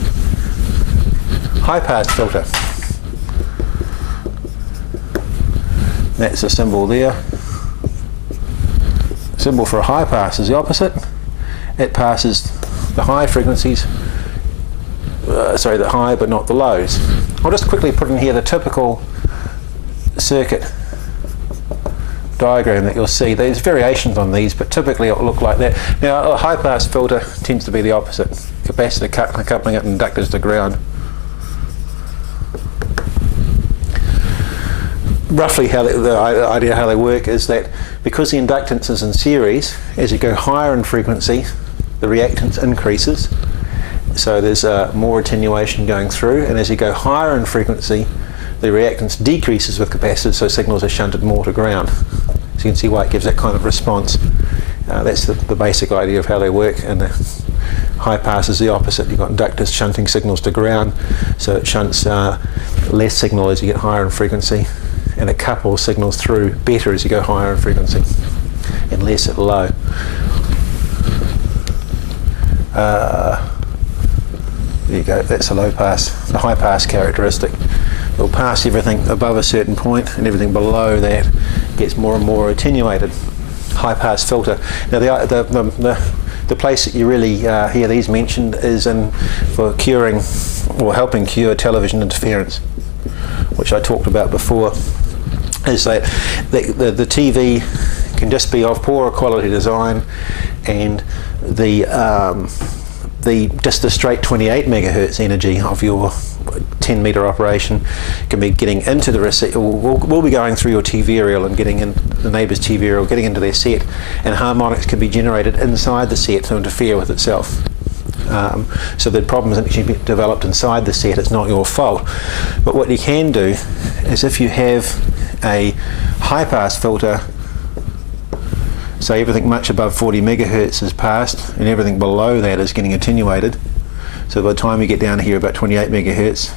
High pass filter. That's the symbol there. The symbol for a high pass is the opposite. It passes the high frequencies, the high but not the lows. I'll just quickly put in here the typical circuit diagram that you'll see. There's variations on these, but typically it will look like that. Now, a high pass filter tends to be the opposite. Capacitor coupling it and inductors to ground. Roughly the idea how they work is that because the inductance is in series, as you go higher in frequency, the reactance increases, so there's more attenuation going through, and as you go higher in frequency, the reactance decreases with capacitors, so signals are shunted more to ground. So you can see why it gives that kind of response. That's the basic idea of how they work, and the high pass is the opposite. You've got inductors shunting signals to ground, so it shunts less signal as you get higher in frequency, and it couples signals through better as you go higher in frequency and less at low. There you go, that's a low pass, the high pass characteristic. It'll pass everything above a certain point, and everything below that gets more and more attenuated. High pass filter. Now the place that you really hear these mentioned is for curing or helping cure television interference, which I talked about before. Is that the TV can just be of poorer quality design, and just the straight 28 megahertz energy of your 10 meter operation can be getting into the receiver, will be going through your TV aerial and getting in the neighbour's TV aerial, getting into their set, and harmonics can be generated inside the set to interfere with itself. So the problems that actually developed inside the set, it's not your fault. But what you can do is, if you have a high pass filter, so everything much above 40 megahertz is passed and everything below that is getting attenuated, so by the time you get down here about 28 megahertz,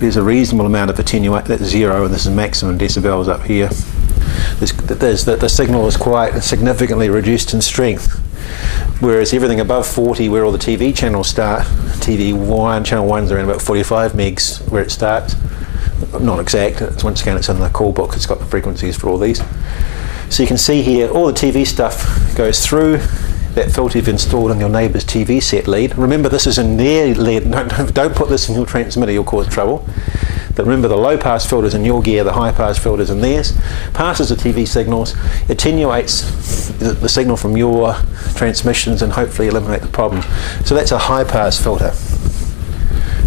there's a reasonable amount of attenuation. That's 0, and this is maximum decibels up here. The signal is quite significantly reduced in strength, whereas everything above 40, where all the TV channels start, TV1, channel 1's around about 45 megs where it starts. Not exact, once again it's in the call book, it's got the frequencies for all these. So you can see here all the TV stuff goes through that filter you've installed in your neighbour's TV set lead. Remember, this is in their lead. Don't put this in your transmitter, you'll cause trouble. But remember, the low pass filters in your gear, the high pass filters in theirs, passes the TV signals, attenuates the signal from your transmissions, and hopefully eliminate the problem. So that's a high pass filter.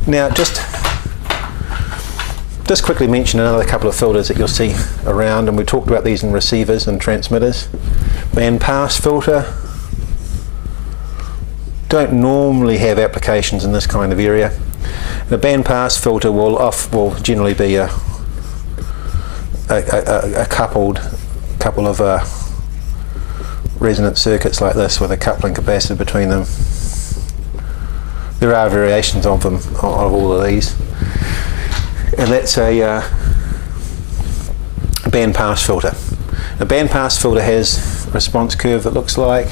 Now just quickly mention another couple of filters that you'll see around, and we talked about these in receivers and transmitters. Band pass filter. Don't normally have applications in this kind of area. The band pass filter will generally be a couple of resonant circuits like this with a coupling capacitor between them. There are variations of them, of all of these, and that's a band pass filter. A band pass filter has a response curve that looks like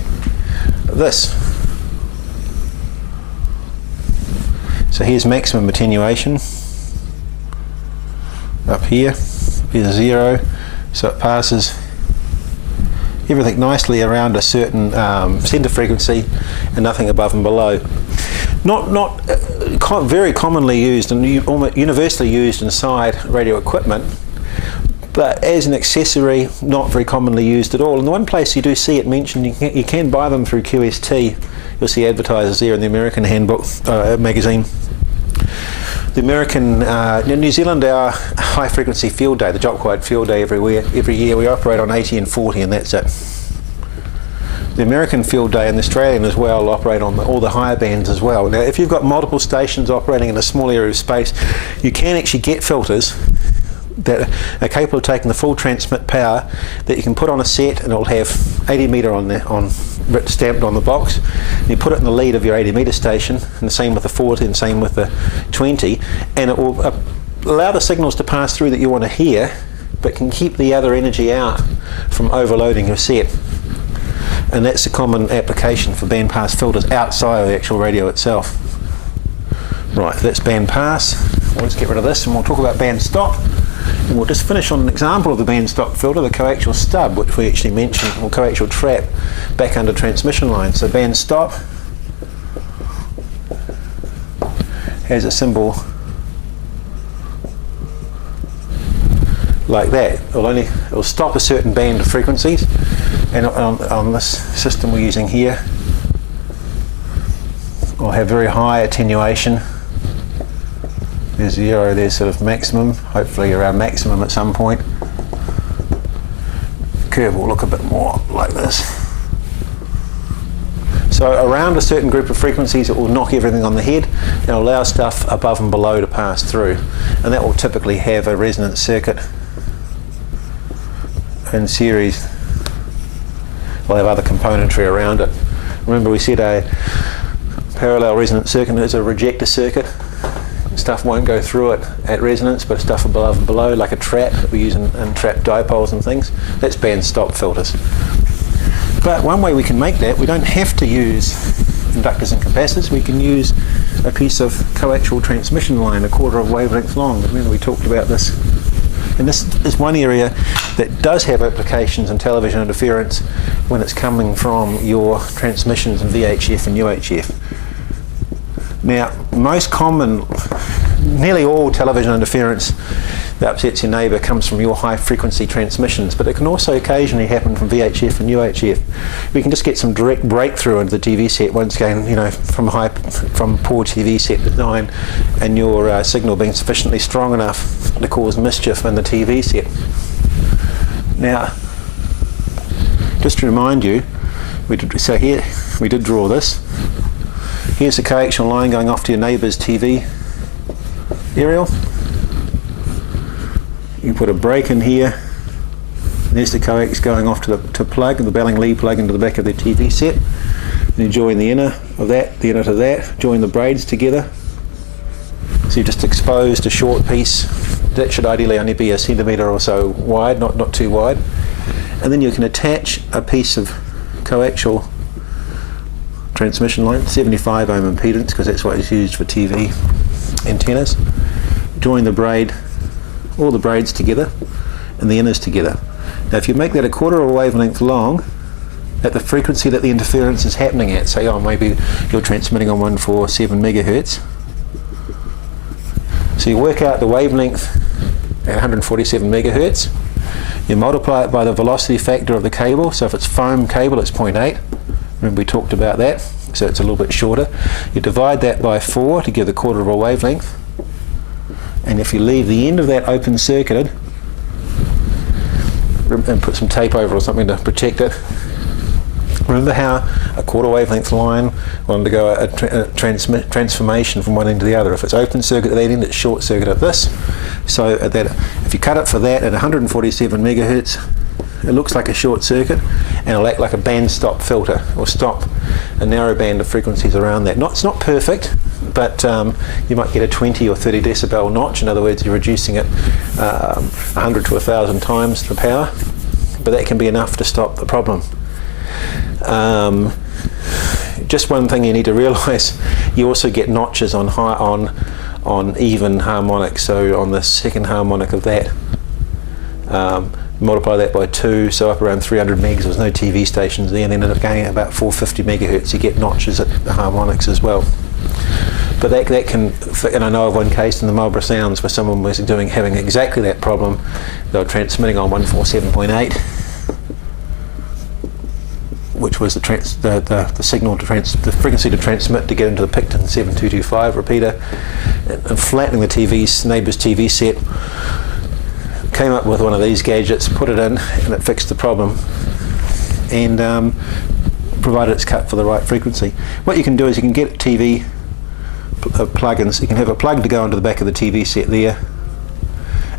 this. So here's maximum attenuation up here, here's 0, so it passes everything nicely around a certain centre frequency and nothing above and below. Not very commonly used and almost universally used inside radio equipment, but as an accessory, not very commonly used at all. And the one place you do see it mentioned, you can buy them through QST. You'll see advertisers there in the American Handbook magazine. The American, New Zealand, our high frequency field day, the jock-wide field day every year, we operate on 80 and 40, and that's it. The American field day and the Australian as well operate on all the higher bands as well. Now, if you've got multiple stations operating in a small area of space, you can actually get filters that are capable of taking the full transmit power that you can put on a set, and it'll have 80 metre stamped on the box. And you put it in the lead of your 80 metre station, and the same with the 40 and same with the 20, and it will allow the signals to pass through that you want to hear, but can keep the other energy out from overloading your set. And that's a common application for bandpass filters outside of the actual radio itself. Right, that's bandpass. We'll just get rid of this and we'll talk about band stop. And we'll just finish on an example of the band stop filter, the coaxial stub, which we actually mentioned, or coaxial trap, back under transmission line. So band stop has a symbol like that. It'll stop a certain band of frequencies, and on this system we're using here, we'll have very high attenuation. There's 0, there's sort of maximum, hopefully around maximum at some point. The curve will look a bit more like this. So around a certain group of frequencies, it will knock everything on the head and allow stuff above and below to pass through. And that will typically have a resonance circuit in series. We'll have other componentry around it. Remember, we said a parallel resonance circuit is a rejector circuit. Stuff won't go through it at resonance, but stuff above and below, like a trap that we use in trap dipoles and things, that's band stop filters. But one way we can make that, we don't have to use inductors and capacitors. We can use a piece of coaxial transmission line, a quarter of wavelength long. Remember, we talked about this. And this is one area that does have applications in television interference when it's coming from your transmissions in VHF and UHF. Now, most common, nearly all television interference that upsets your neighbour comes from your high frequency transmissions, but it can also occasionally happen from VHF and UHF. We can just get some direct breakthrough into the TV set once again, from poor TV set design, and your signal being sufficiently strong enough to cause mischief in the TV set. Now, just to remind you, we did draw this. Here's the coaxial line going off to your neighbour's TV aerial. You put a break in here. There's the coax going off to the plug, the Belling-Lee plug into the back of the TV set. And you join the inner of that, the inner to that, join the braids together. So you've just exposed a short piece that should ideally only be a centimetre or so wide, not too wide. And then you can attach a piece of coaxial transmission line, 75 ohm impedance, because that's what is used for TV antennas. Join the braid, all the braids together, and the inners together. Now, if you make that a quarter of a wavelength long, at the frequency that the interference is happening at, say, maybe you're transmitting on 147 megahertz. So you work out the wavelength at 147 megahertz. You multiply it by the velocity factor of the cable. So if it's foam cable, it's 0.8. Remember, we talked about that, so it's a little bit shorter. You divide that by 4 to give the quarter of a wavelength, and if you leave the end of that open circuited and put some tape over or something to protect it, remember how a quarter wavelength line will undergo a transformation from one end to the other. If it's open circuit at that end, it's short circuit at this. So if you cut it for that at 147 megahertz, it looks like a short circuit, and it'll act like a band stop filter, or stop a narrow band of frequencies around that. It's not perfect, but you might get a 20 or 30 decibel notch. In other words, you're reducing it 100 to 1,000 times the power, but that can be enough to stop the problem. Just one thing you need to realise, you also get notches on even harmonics. So on the second harmonic of that, multiply that by 2, so up around 300 megs. There's no TV stations there, and then again at about 450 megahertz you get notches at the harmonics as well. But that can, and I know of one case in the Marlborough Sounds where someone was having exactly that problem. They were transmitting on 147.8, which was the signal the frequency to transmit to get into the Picton 7225 repeater, and flattening the neighbour's TV set. Came up with one of these gadgets, put it in, and it fixed the problem, and provided it's cut for the right frequency. What you can do is you can get TV plugins. You can have a plug to go into the back of the TV set there,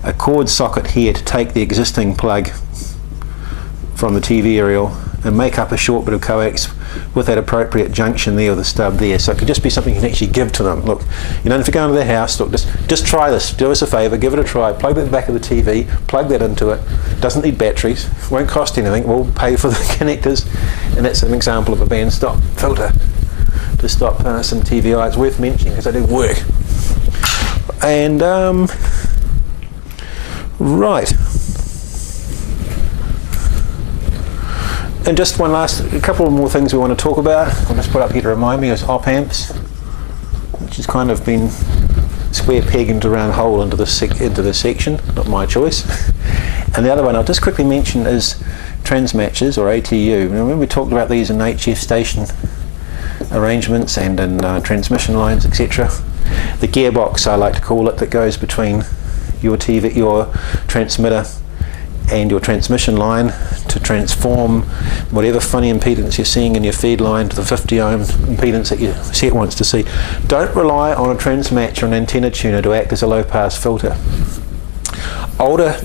a cord socket here to take the existing plug from the TV aerial and make up a short bit of coax with that appropriate junction there with the stub there. So it could just be something you can actually give to them. Look, you don't have to go into their house. Look, just try this. Do us a favour. Give it a try. Plug that in the back of the TV. Plug that into it. Doesn't need batteries. Won't cost anything. We'll pay for the connectors. And that's an example of a band stop filter to stop some TVI. It's worth mentioning because they do work. And right. And just a couple more things we want to talk about. I'll just put up here to remind me is op amps, which has kind of been square peg into round hole into the section, not my choice. And the other one I'll just quickly mention is transmatches, or ATU. Now, when we talked about these in HF station arrangements and in transmission lines, etc., the gearbox, I like to call it, that goes between your transmitter and your transmission line to transform whatever funny impedance you're seeing in your feed line to the 50 ohm impedance that your set wants to see. Don't rely on a transmatch or an antenna tuner to act as a low pass filter. Older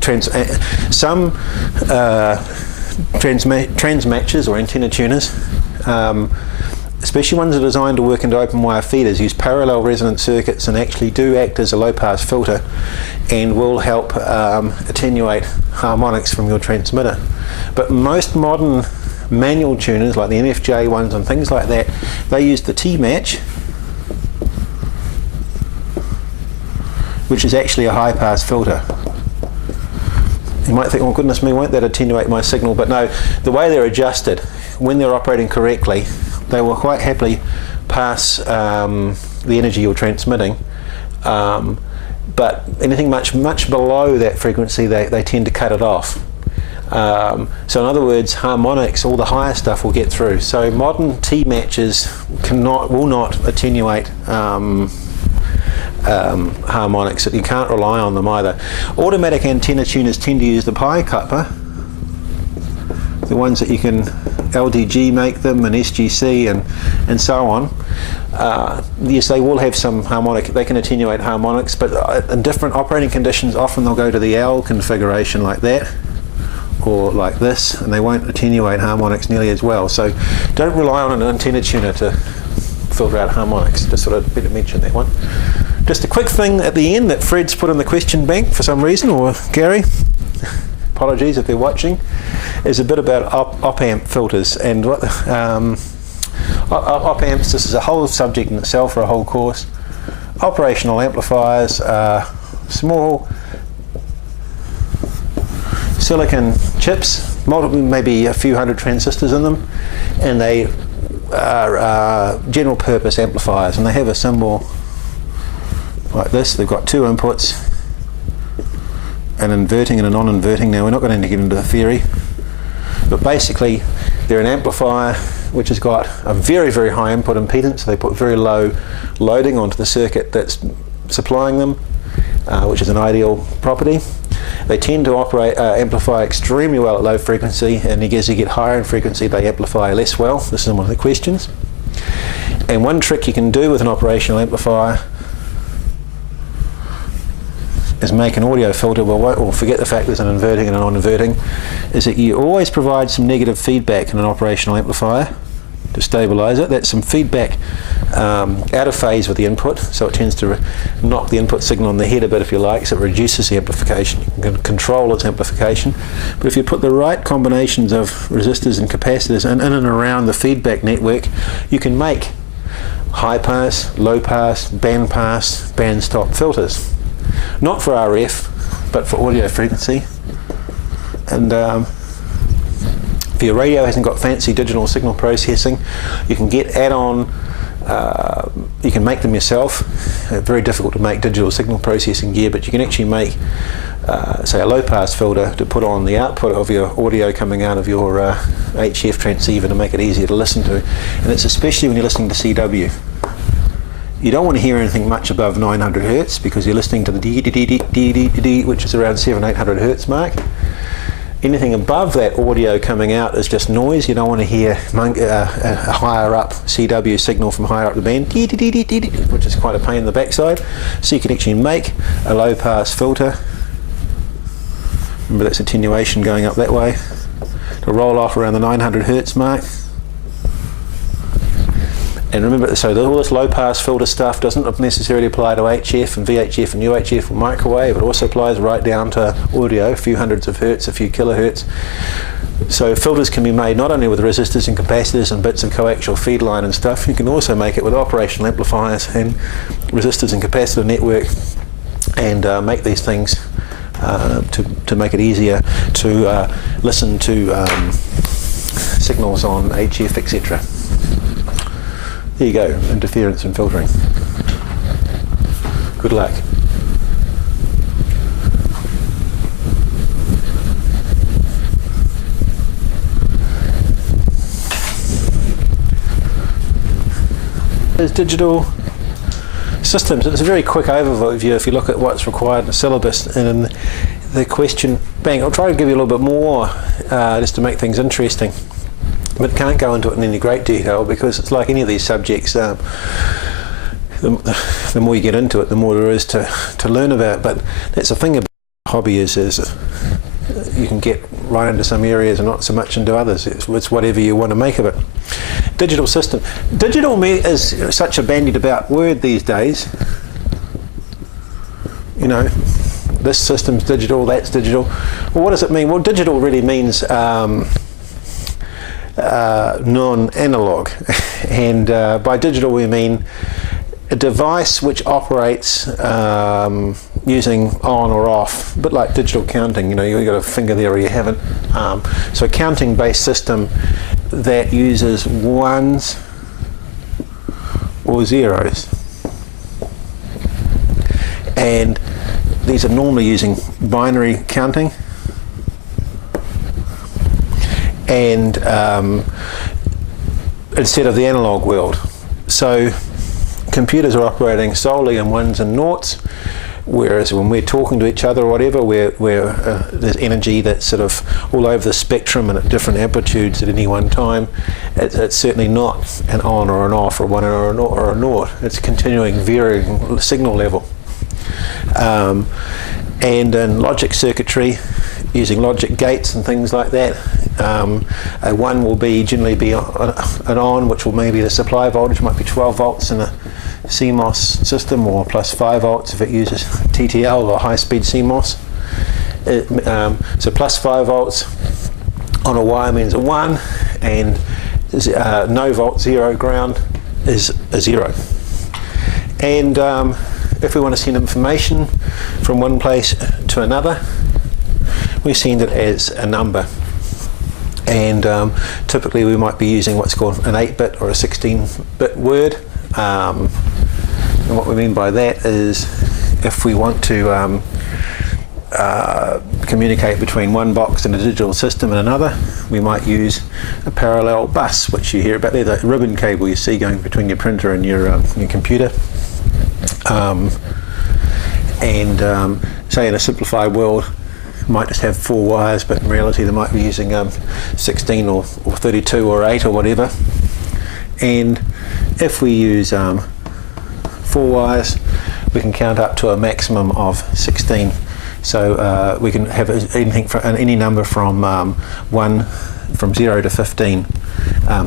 transmatches or antenna tuners, especially ones that are designed to work into open wire feeders, use parallel resonant circuits and actually do act as a low pass filter and will help attenuate harmonics from your transmitter. But most modern manual tuners, like the NFJ ones and things like that, they use the T-match, which is actually a high pass filter. You might think, oh goodness me, won't that attenuate my signal? But no, the way they're adjusted, when they're operating correctly, they will quite happily pass the energy you're transmitting, but anything much below that frequency, they tend to cut it off. So in other words, harmonics, all the higher stuff will get through. So modern T-matches will not attenuate harmonics. You can't rely on them either. Automatic antenna tuners tend to use the pi coupler, the ones that you can LDG make them, and SGC and so on. Yes, they will have some harmonic, they can attenuate harmonics, but in different operating conditions often they'll go to the L configuration like that or like this, and they won't attenuate harmonics nearly as well. So don't rely on an antenna tuner to filter out harmonics. Just sort of better mention that one. Just a quick thing at the end that Fred's put in the question bank for some reason, or Gary, apologies if they're watching, is a bit about op amp filters and what op amps. This is a whole subject in itself for a whole course. Operational amplifiers are small silicon chips, maybe a few hundred transistors in them, and they are general purpose amplifiers, and they have a symbol like this. They've got two inputs, an inverting and a non-inverting. Now we're not going to get into the theory, but basically they're an amplifier which has got a very, very high input impedance. So they put very low loading onto the circuit that's supplying them, which is an ideal property. They tend to amplify extremely well at low frequency, and as you get higher in frequency they amplify less well. This is one of the questions. And one trick you can do with an operational amplifier is make an audio filter, or forget the fact there's an inverting and a non-inverting, is that you always provide some negative feedback in an operational amplifier to stabilise it. That's some feedback out of phase with the input, so it tends to knock the input signal on the head a bit, if you like, so it reduces the amplification. You can control its amplification, but if you put the right combinations of resistors and capacitors in and around the feedback network, you can make high pass, low pass, band stop filters. Not for RF, but for audio frequency. And if your radio hasn't got fancy digital signal processing, you can get add-on, you can make them yourself. Very difficult to make digital signal processing gear, but you can actually make say a low pass filter to put on the output of your audio coming out of your HF transceiver to make it easier to listen to. And it's especially when you're listening to CW. You don't want to hear anything much above 900 Hertz because you're listening to the D, which is around 700-800 Hertz mark. Anything above that audio coming out is just noise. You don't want to hear a higher up CW signal from higher up the band, which is quite a pain in the backside. So you can actually make a low pass filter. Remember, that's attenuation going up that way to roll off around the 900 Hertz mark. And remember, so all this low pass filter stuff doesn't necessarily apply to HF and VHF and UHF or microwave. It also applies right down to audio, a few hundreds of hertz, a few kilohertz. So filters can be made not only with resistors and capacitors and bits of coaxial feed line and stuff, you can also make it with operational amplifiers and resistors and capacitor network, and make these things to make it easier to listen to signals on HF, etc. There you go, interference and filtering. Good luck. There's digital systems. It's a very quick overview if you look at what's required in the syllabus, and in the question bank. I'll try to give you a little bit more just to make things interesting, but can't go into it in any great detail because it's like any of these subjects. The more you get into it, the more there is to learn about. But that's the thing about hobby is you can get right into some areas and not so much into others. It's whatever you want to make of it. Digital system. Digital is such a bandied about word these days. You know, this system's digital, that's digital. Well, what does it mean? Well, digital really means non-analog, and by digital we mean a device which operates using on or off, a bit like digital counting. You know, you've got a finger there or you haven't. So a counting based system that uses ones or zeros, and these are normally using binary counting, and instead of the analog world. So computers are operating solely in ones and noughts, whereas when we're talking to each other or whatever, there's energy that's sort of all over the spectrum and at different amplitudes at any one time. It's certainly not an on or an off or one or a naught. It's continuing varying signal level. And in logic circuitry, using logic gates and things like that, a one will generally be an on, which will maybe the supply voltage might be 12 volts in a CMOS system, or plus 5 volts if it uses TTL or high-speed CMOS. So plus 5 volts on a wire means a 1, and no volt, 0 ground is a 0. And if we want to send information from one place to another, we send it as a number. And typically we might be using what's called an 8-bit or a 16-bit word. And what we mean by that is if we want to communicate between one box and a digital system and another, we might use a parallel bus, which you hear about there, the ribbon cable you see going between your printer and your computer. Say in a simplified world, might just have 4 wires, but in reality they might be using 16 or 32 or 8 or whatever. And if we use 4 wires, we can count up to a maximum of 16. So we can have anything any number from 0 to 15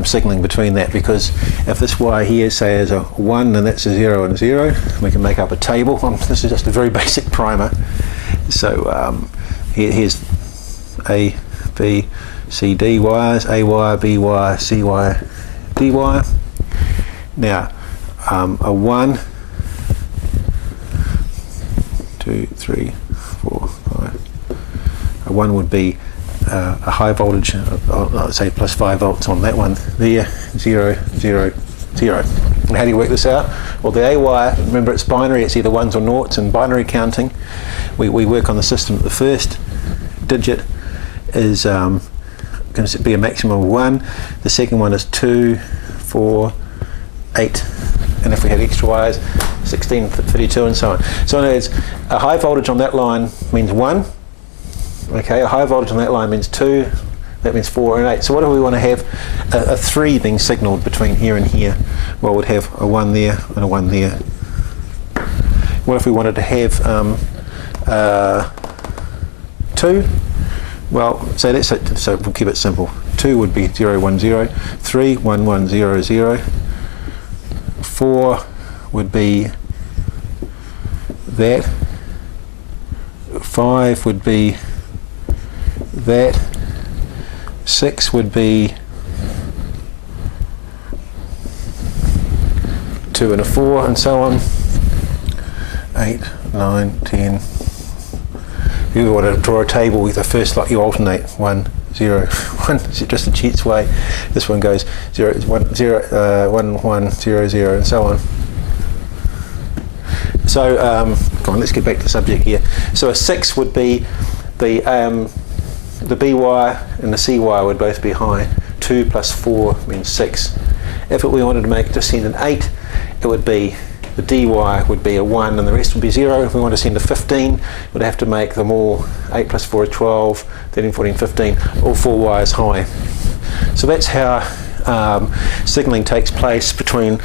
signalling between that, because if this wire here, say, is a 1, then that's a 0 and a 0. We can make up a table. This is just a very basic primer. So here's A, B, C, D wires, A wire, B wire, C wire, D wire. Now, a 1, 2, 3, 4, 5. A 1 would be a high voltage, let's say plus 5 volts on that one there, 0, 0, 0. And how do you work this out? Well, the AY, remember it's binary, it's either ones or noughts, and binary counting, we work on the system. The first digit is going to be a maximum of 1, the second one is 2, 4, 8, and if we had extra wires, 16, 32, and so on. So in other words, a high voltage on that line means 1, okay, a high voltage on that line means 2, that means 4 and 8. So what do we want to have? A 3 being signalled between here and here. Well, we'd have a 1 there and a 1 there. What if we wanted to have 2? Well, so we'll keep it simple. 2 would be 0, 1, 0. 3, 1, 1, 0, 0. 4 would be that. 5 would be that. 6 would be 2 and a 4, and so on. 8, 9, 10. If you want to draw a table with the first lot, you alternate 1, 0, 1, just a cheat's way. This one goes 0, 1, 0, 1, 1, 0, 0, and so on. So, come on, let's get back to the subject here. So a 6 would be the B wire and the C wire would both be high. 2 plus 4 means 6. If we wanted to just send an 8, it would be the D wire would be a 1 and the rest would be 0. If we want to send a 15, we'd have to make them all 8 plus 4 is 12, 13, 14, 15, all 4 wires high. So that's how signalling takes place between,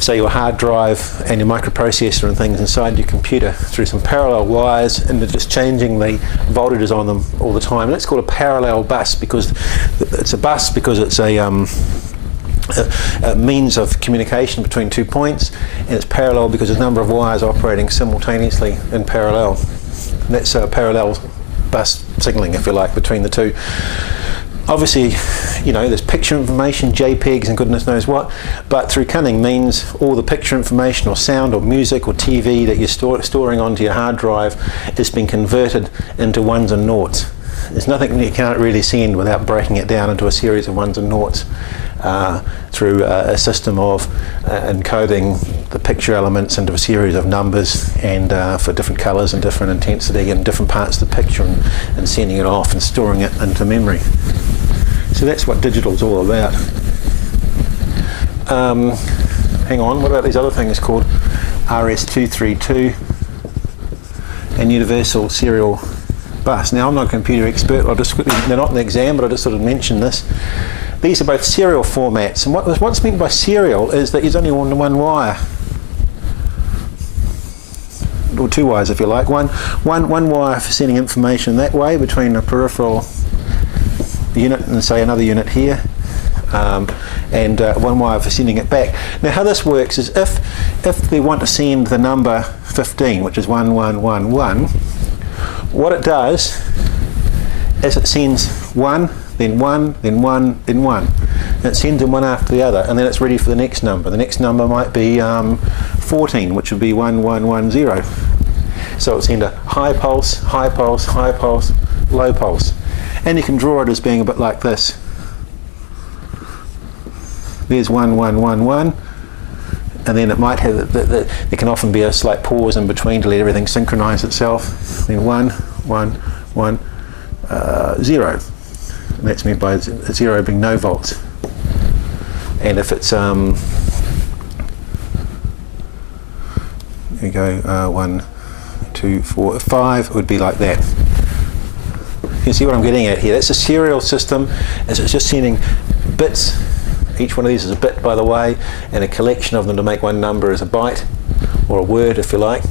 say, your hard drive and your microprocessor and things inside your computer through some parallel wires, and they're just changing the voltages on them all the time. And that's called a parallel bus because it's a means of communication between 2 points, and it's parallel because there's a number of wires operating simultaneously in parallel. And that's a parallel bus signalling, if you like, between the two. Obviously, you know, there's picture information, JPEGs and goodness knows what, but through cunning means all the picture information or sound or music or TV that you're storing onto your hard drive is being converted into ones and noughts. There's nothing you can't really send without breaking it down into a series of ones and noughts through a system of encoding the picture elements into a series of numbers and for different colours and different intensity and different parts of the picture, and sending it off and storing it into memory. So that's what digital's all about. Hang on, what about these other things called RS232 and Universal Serial Bus? Now, I'm not a computer expert, I'll just quickly, they're not in the exam, but I'll just sort of mention this. These are both serial formats, and what's meant by serial is that there's only one wire, or 2 wires if you like, one wire for sending information that way between a peripheral unit and say another unit here, and 1 wire for sending it back. Now how this works is if we want to send the number 15, which is 1111, what it does is it sends 1, then 1, then 1, then 1. And it sends them one after the other, and then it's ready for the next number. The next number might be 14, which would be 1110. So it'll send a high pulse, high pulse, high pulse, low pulse. And you can draw it as being a bit like this. There's 1111, and then it might have, there can often be a slight pause in between to let everything synchronize itself. Then 1, 1, 1, 0. And that's meant by 0 being no volts. And if it's, there you go, 1, 2, 4, 5, it would be like that. You can see what I'm getting at here. That's a serial system. It's just sending bits. Each one of these is a bit, by the way, and a collection of them to make one number is a byte, or a word if you like.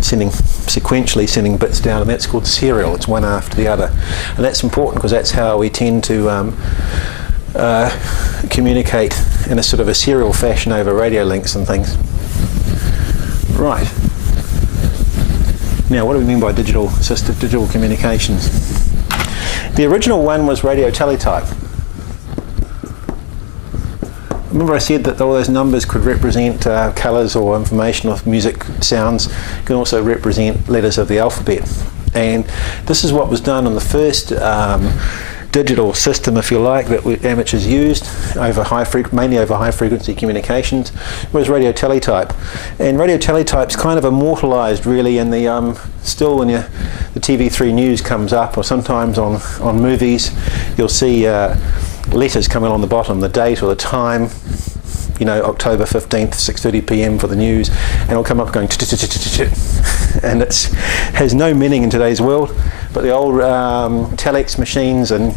Sequentially sending bits down, and that's called serial. It's one after the other. And that's important because that's how we tend to communicate in a sort of a serial fashion over radio links and things. Right. Now, what do we mean by digital communications? The original one was radio teletype. Remember I said that all those numbers could represent colours or information or music sounds, can also represent letters of the alphabet. And this is what was done on the first digital system, if you like, that amateurs used over mainly over high frequency communications was radio teletype. And radio teletype's kind of immortalised really in the still when the TV3 news comes up, or sometimes on movies you'll see letters coming on the bottom, the date or the time, you know, October 15th, 6:30 p.m. for the news, and it'll come up going and it has no meaning in today's world. But the old telex machines and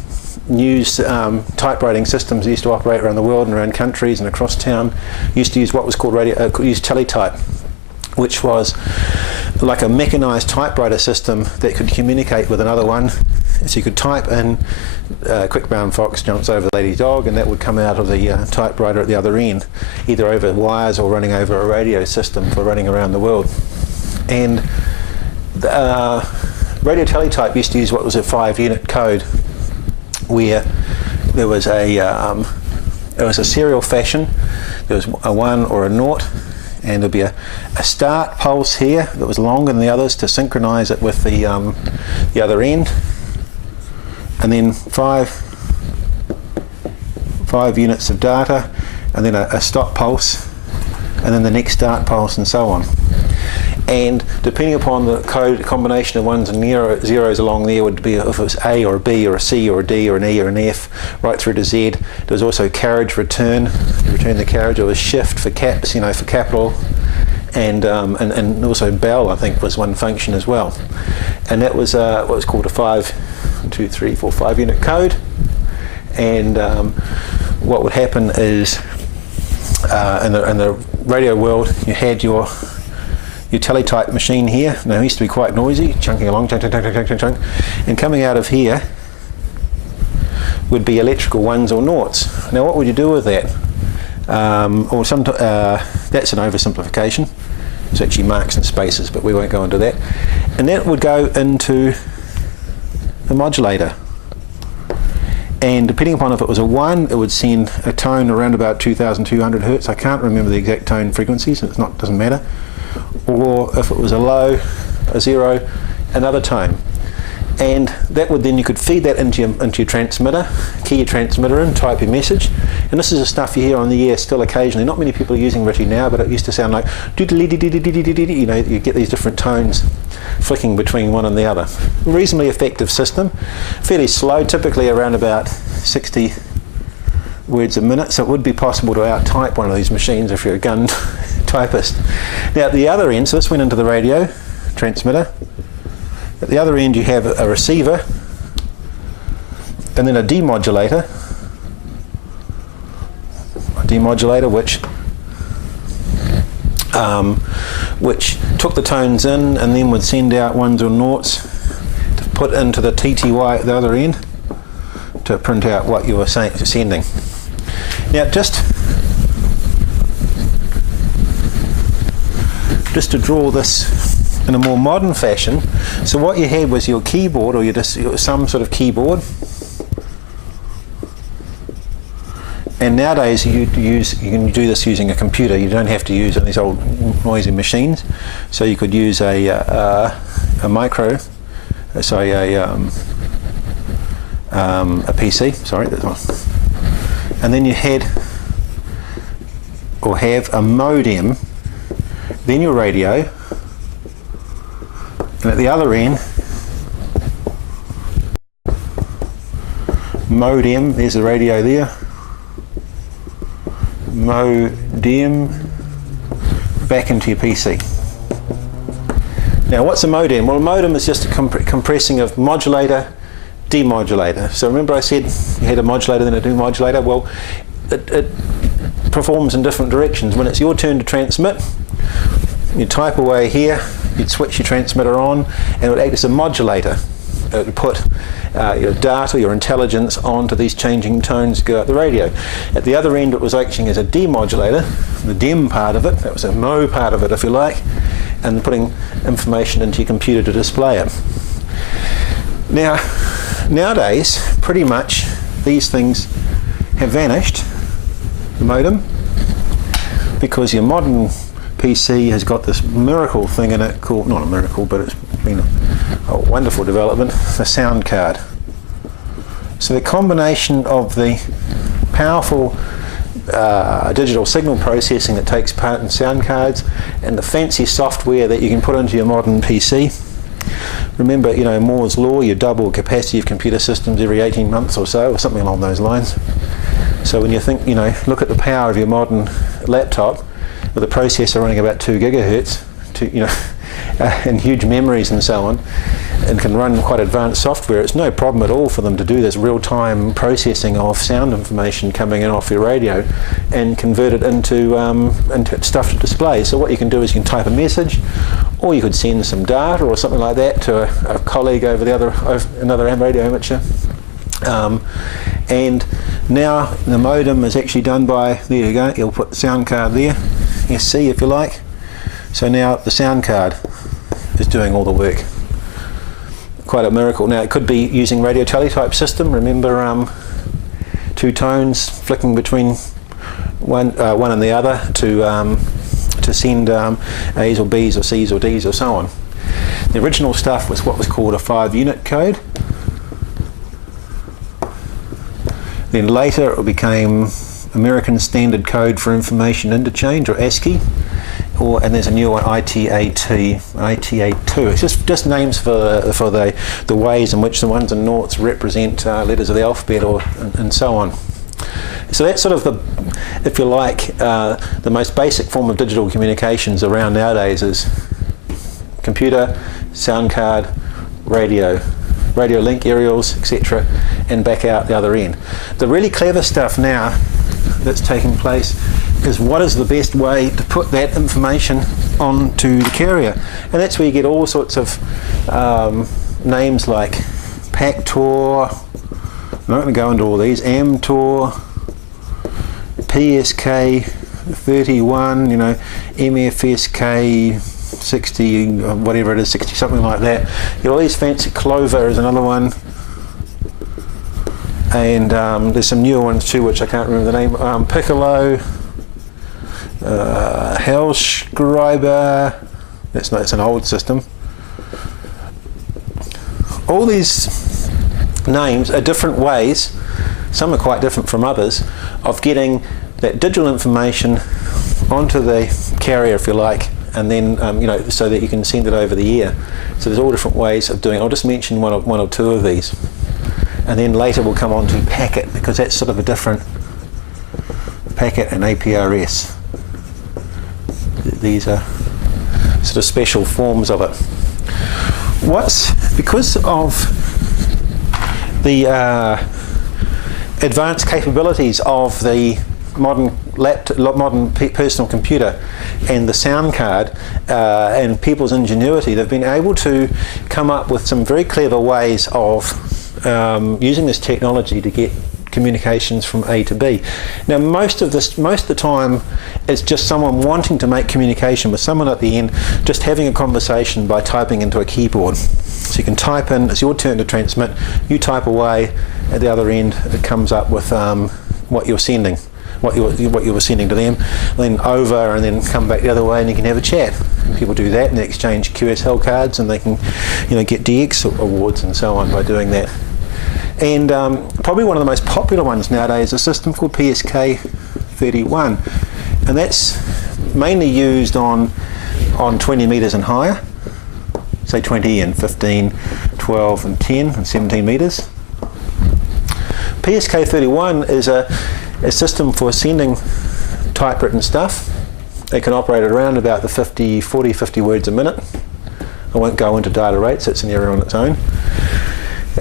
news typewriting systems used to operate around the world and around countries and across town used to use what was called teletype, which was like a mechanized typewriter system that could communicate with another one. So you could type in quick brown fox jumps over the lady's dog, and that would come out of the typewriter at the other end, either over wires or running over a radio system for running around the world. And radio teletype used to use what was a 5-unit code, where there was a serial fashion. There was a 1 or a 0, and there'd be a start pulse here that was longer than the others to synchronize it with the other end, and then 5 units of data, and then a stop pulse, and then the next start pulse, and so on. And depending upon the code combination of ones and zeros along there would be if it was A or a B or a C or a D or an E or an F right through to Z. There was also carriage return the carriage. There was shift for caps, you know, for capital, and also bell, I think, was one function as well. And that was what was called a 5-unit code. And what would happen is in the radio world, you had your teletype machine here. Now it used to be quite noisy, chunking along, chunk, and coming out of here would be electrical 1s or 0s. Now what would you do with that? That's an oversimplification. It's actually marks and spaces, but we won't go into that. And that would go into the modulator. And depending upon if it was a 1, it would send a tone around about 2,200 hertz. I can't remember the exact tone frequencies, doesn't matter. Or if it was a low, a 0, another tone. And that would then, you could feed that into your transmitter, key your transmitter in, type your message. And this is the stuff you hear on the air still occasionally. Not many people are using Ritty now, but it used to sound like doodly-dee-dee-dee-dee-dee-dee. You know, you get these different tones flicking between one and the other. Reasonably effective system, fairly slow, typically around about 60 words a minute, so it would be possible to out-type one of these machines if you're a gun typist. Now at the other end, so this went into the radio transmitter. At the other end you have a receiver, and then a demodulator. Which took the tones in and then would send out 1s or 0s to put into the TTY at the other end to print out what you were sending. Now just to draw this in a more modern fashion, so what you had was your keyboard, or some sort of keyboard, and nowadays you can do this using a computer. You don't have to use these old noisy machines, so you could use a PC, sorry, that's one. And then you had or have a modem, then your radio, and at the other end, modem, there's the radio there, modem, back into your PC. Now what's a modem? Well, a modem is just a compressing of modulator, demodulator. So remember I said you had a modulator then a demodulator? Well, it performs in different directions. When it's your turn to transmit, you type away here, you'd switch your transmitter on, and it would act as a modulator. It would put your data, your intelligence onto these changing tones go out the radio. At the other end it was acting as a demodulator, the dem part of it, that was a mo part of it if you like, and putting information into your computer to display it. Now, nowadays, pretty much these things have vanished, the modem, because your modern PC has got this miracle thing in it called, not a miracle, but it's been a wonderful development, the sound card. So the combination of the powerful digital signal processing that takes part in sound cards and the fancy software that you can put into your modern PC. Remember, you know, Moore's law, you double capacity of computer systems every 18 months or so, or something along those lines. So when you think, you know, look at the power of your modern laptop with a processor running about 2 gigahertz, and huge memories and so on, and can run quite advanced software, it's no problem at all for them to do this real-time processing of sound information coming in off your radio and convert it into stuff to display. So what you can do is you can type a message, or you could send some data or something like that to a colleague over another radio amateur. And now the modem is actually done by, there you go, you'll put the sound card there, SC if you like. So now the sound card is doing all the work. Quite a miracle. Now it could be using radio teletype system. Remember, 2 tones flicking between one and the other to send A's or B's or C's or D's or so on. The original stuff was what was called a 5-unit code. Then later it became American Standard Code for Information Interchange, or ASCII. And there's a new one, ITAT, ITA2. It's just names for the ways in which the ones and noughts represent letters of the alphabet, and so on. So that's sort of the, if you like, the most basic form of digital communications around nowadays is computer, sound card, radio link, aerials, etc., and back out the other end. The really clever stuff now that's taking place is what is the best way to put that information onto the carrier, and that's where you get all sorts of names like PACTOR, I'm not going to go into all these, AMTOR, PSK31, you know, MFSK60, whatever it is, 60 something like that. You get all these fancy, Clover is another one, and there's some newer ones too which I can't remember the name, Piccolo, Hellschreiber, it's an old system. All these names are different ways, some are quite different from others, of getting that digital information onto the carrier, if you like, and then so that you can send it over the air. So there's all different ways of doing it. I'll just mention one or two of these, and then later we'll come on to packet, because that's sort of a different packet and APRS. These are sort of special forms of it. Because of the advanced capabilities of the modern personal computer and the sound card and people's ingenuity, they've been able to come up with some very clever ways of using this technology to get communications from A to B. Now most of the time it's just someone wanting to make communication with someone at the end, just having a conversation by typing into a keyboard. So you can type in, it's your turn to transmit, you type away, at the other end it comes up with what you're sending, what you were sending to them, then over and then come back the other way, and you can have a chat. And people do that and they exchange QSL cards, and they can get DX awards and so on by doing that. And probably one of the most popular ones nowadays is a system called PSK31, and that's mainly used on 20 metres and higher, say 20 and 15, 12 and 10 and 17 metres. PSK31 is a system for sending typewritten stuff. It can operate at around about the 40, 50 words a minute. I won't go into data rates, it's an area on its own.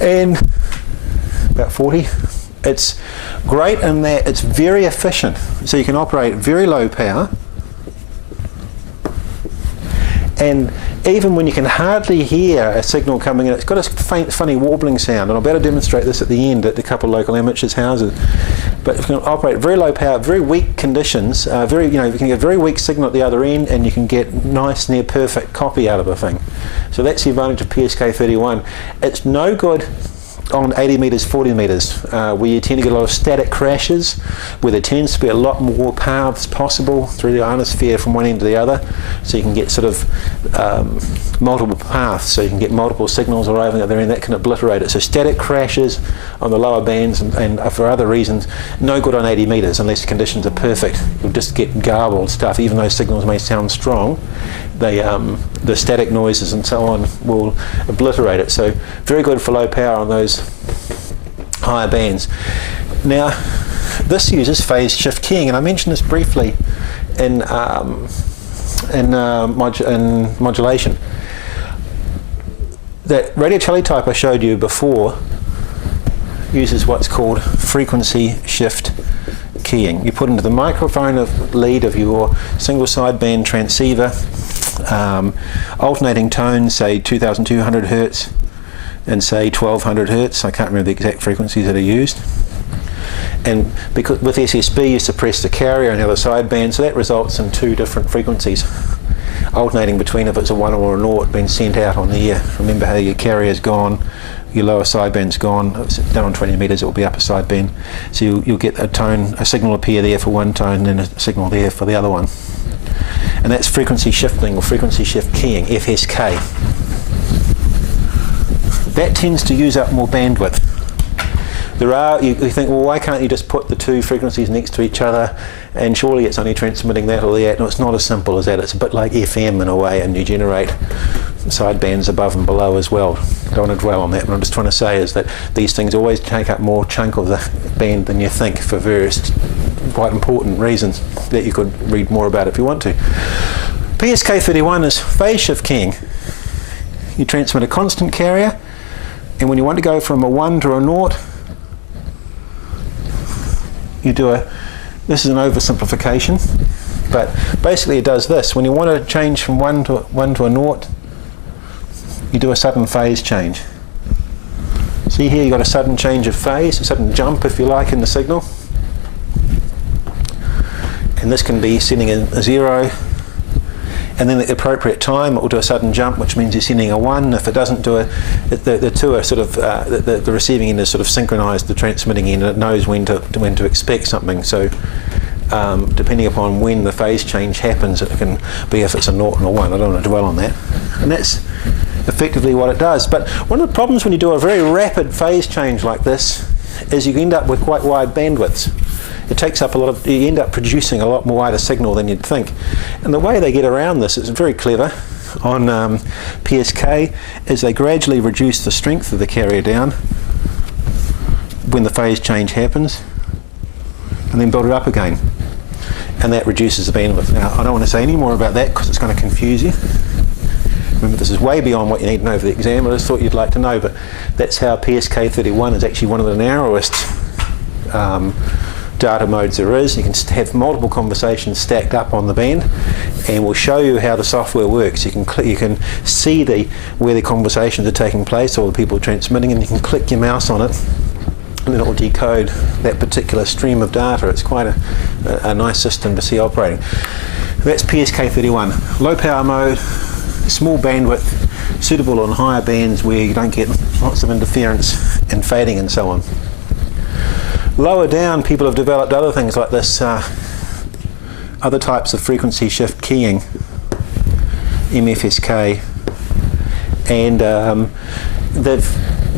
And about 40. It's great in that it's very efficient, so you can operate very low power, and even when you can hardly hear a signal coming in, it's got a faint, funny warbling sound, and I'll better demonstrate this at the end at a couple of local amateurs' houses. But you can operate very low power, very weak conditions, you can get a very weak signal at the other end, and you can get nice, near perfect copy out of the thing. So that's the advantage of PSK31. It's no good on 80 metres, 40 metres, where you tend to get a lot of static crashes, where there tends to be a lot more paths possible through the ionosphere from one end to the other, so you can get sort of multiple paths, so you can get multiple signals arriving at the other end. That can obliterate it. So static crashes on the lower bands, and for other reasons, no good on 80 metres unless conditions are perfect. You'll just get garbled stuff. Even though signals may sound strong, the static noises and so on will obliterate it. So very good for low power on those higher bands. Now, this uses phase shift keying, and I mentioned this briefly in modulation. That radio teletype I showed you before uses what's called frequency shift keying. You put into the microphone lead of your single sideband transceiver alternating tones, say 2200 Hertz and say 1200 Hertz. I can't remember the exact frequencies that are used. And because with SSB you suppress the carrier on the other sideband, so that results in two different frequencies alternating between, if it's a 1 or a 0, being sent out on the air. Remember how your carrier's gone, your lower sideband's gone. If it's down on 20 metres, it will be upper sideband. So you'll get a signal appear there for one tone and a signal there for the other one. And that's frequency shifting or frequency shift keying, FSK. That tends to use up more bandwidth. You think, well, why can't you just put the two frequencies next to each other and surely it's only transmitting that or that? No, it's not as simple as that. It's a bit like FM in a way, and you generate sidebands above and below as well. Don't want to dwell on that, but I'm just trying to say is that these things always take up more chunk of the band than you think for various quite important reasons that you could read more about if you want to. PSK31 is phase shift keying. You transmit a constant carrier, and when you want to go from a 1 to a 0, you do this is an oversimplification, but basically it does this. When you want to change from 1 to a 0, you do a sudden phase change. See here, you've got a sudden change of phase, a sudden jump, if you like, in the signal. And this can be sending a 0, and then at the appropriate time it will do a sudden jump, which means you're sending a 1. If it doesn't do the two are sort of the receiving end is sort of synchronized the transmitting end, and it knows when to expect something. So depending upon when the phase change happens, it can be if it's a 0 and a 1. I don't want to dwell on that. And that's effectively what it does. But one of the problems when you do a very rapid phase change like this is you end up with quite wide bandwidths. It takes up you end up producing a lot more wider signal than you'd think. And the way they get around this is very clever on PSK, is they gradually reduce the strength of the carrier down when the phase change happens, and then build it up again. And that reduces the bandwidth. Now, I don't want to say any more about that because it's going to confuse you. Remember, this is way beyond what you need to know for the exam. I just thought you'd like to know, but that's how PSK31 is actually one of the narrowest data modes there is. You can have multiple conversations stacked up on the band, and we'll show you how the software works. You can see where the conversations are taking place, or the people transmitting, and you can click your mouse on it, and then it will decode that particular stream of data. It's quite a nice system to see operating. That's PSK31, low power mode, small bandwidth, suitable on higher bands where you don't get lots of interference and fading and so on. Lower down, people have developed other things like this, other types of frequency shift keying, MFSK, and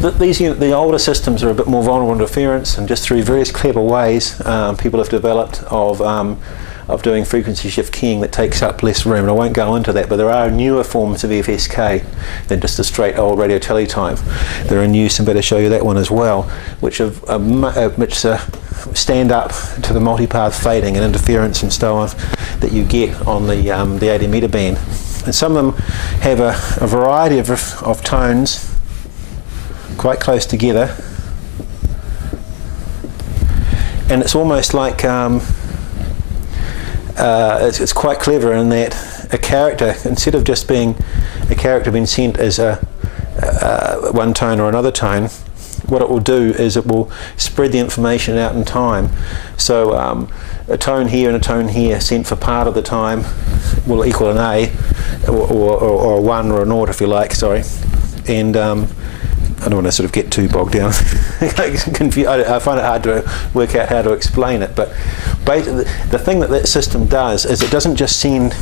the older systems are a bit more vulnerable to interference, and just through various clever ways people have developed of doing frequency shift keying that takes up less room. And I won't go into that, but there are newer forms of FSK than just the straight old radio teletype. There are new, so better show you that one as well, which stand up to the multipath fading and interference and so on that you get on the 80 metre band. And some of them have a variety of tones quite close together, and it's almost like it's quite clever in that a character, instead of just being a character being sent as a one tone or another tone, what it will do is it will spread the information out in time. So a tone here and a tone here sent for part of the time will equal an A, or a 1 or a 0 if you like, sorry. And I don't want to sort of get too bogged down. I find it hard to work out how to explain it, but basically the thing that system does is it doesn't just send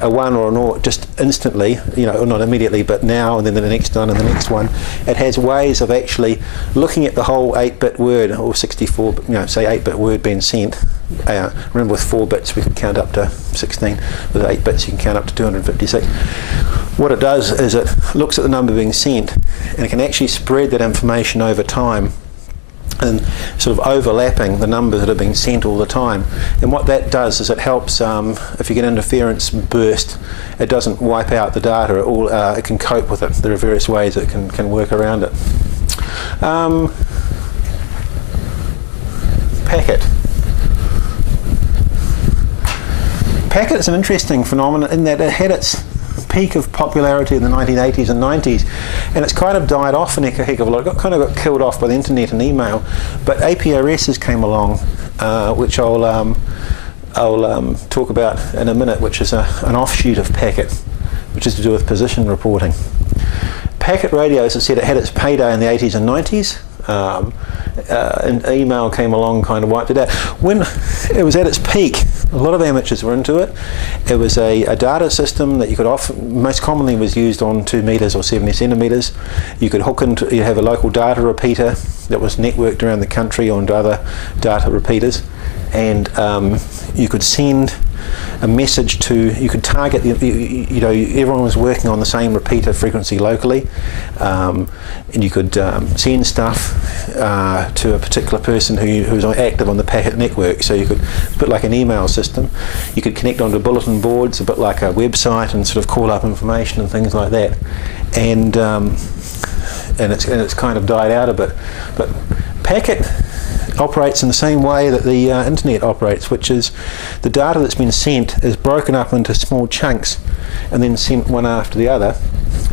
a 1 or a 0 just instantly, you know, not immediately, but now and then the next one and the next one. It has ways of actually looking at the whole 8-bit word, or 64, you know, say 8-bit word being sent. Remember, with 4 bits we could count up to 16. With 8 bits you can count up to 256. What it does is it looks at the number being sent, and it can actually spread that information over time, and sort of overlapping the numbers that are being sent all the time. And what that does is it helps, if you get interference burst, it doesn't wipe out the data. It can cope with it. There are various ways it can work around it. Packet. Packet is an interesting phenomenon in that it had its peak of popularity in the 1980s and 90s, and it's kind of died off in a heck of a lot. It kind of got killed off by the internet and email, but APRSs came along, which I'll talk about in a minute, which is an offshoot of Packet, which is to do with position reporting. Packet radio, as I said, it had its payday in the 80s and 90s. And email came along, kind of wiped it out. When it was at its peak, a lot of amateurs were into it. It was a data system that you could most commonly was used on 2 meters or 70 centimeters. You could hook into, you have a local data repeater that was networked around the country onto other data repeaters, and you could send a message to, you could target, you know, everyone was working on the same repeater frequency locally, and you could send stuff to a particular person who was active on the packet network. So you could, a bit like an email system, you could connect onto bulletin boards, a bit like a website, and sort of call up information and things like that. And it's kind of died out a bit. But Packet operates in the same way that the internet operates, which is the data that's been sent is broken up into small chunks and then sent one after the other,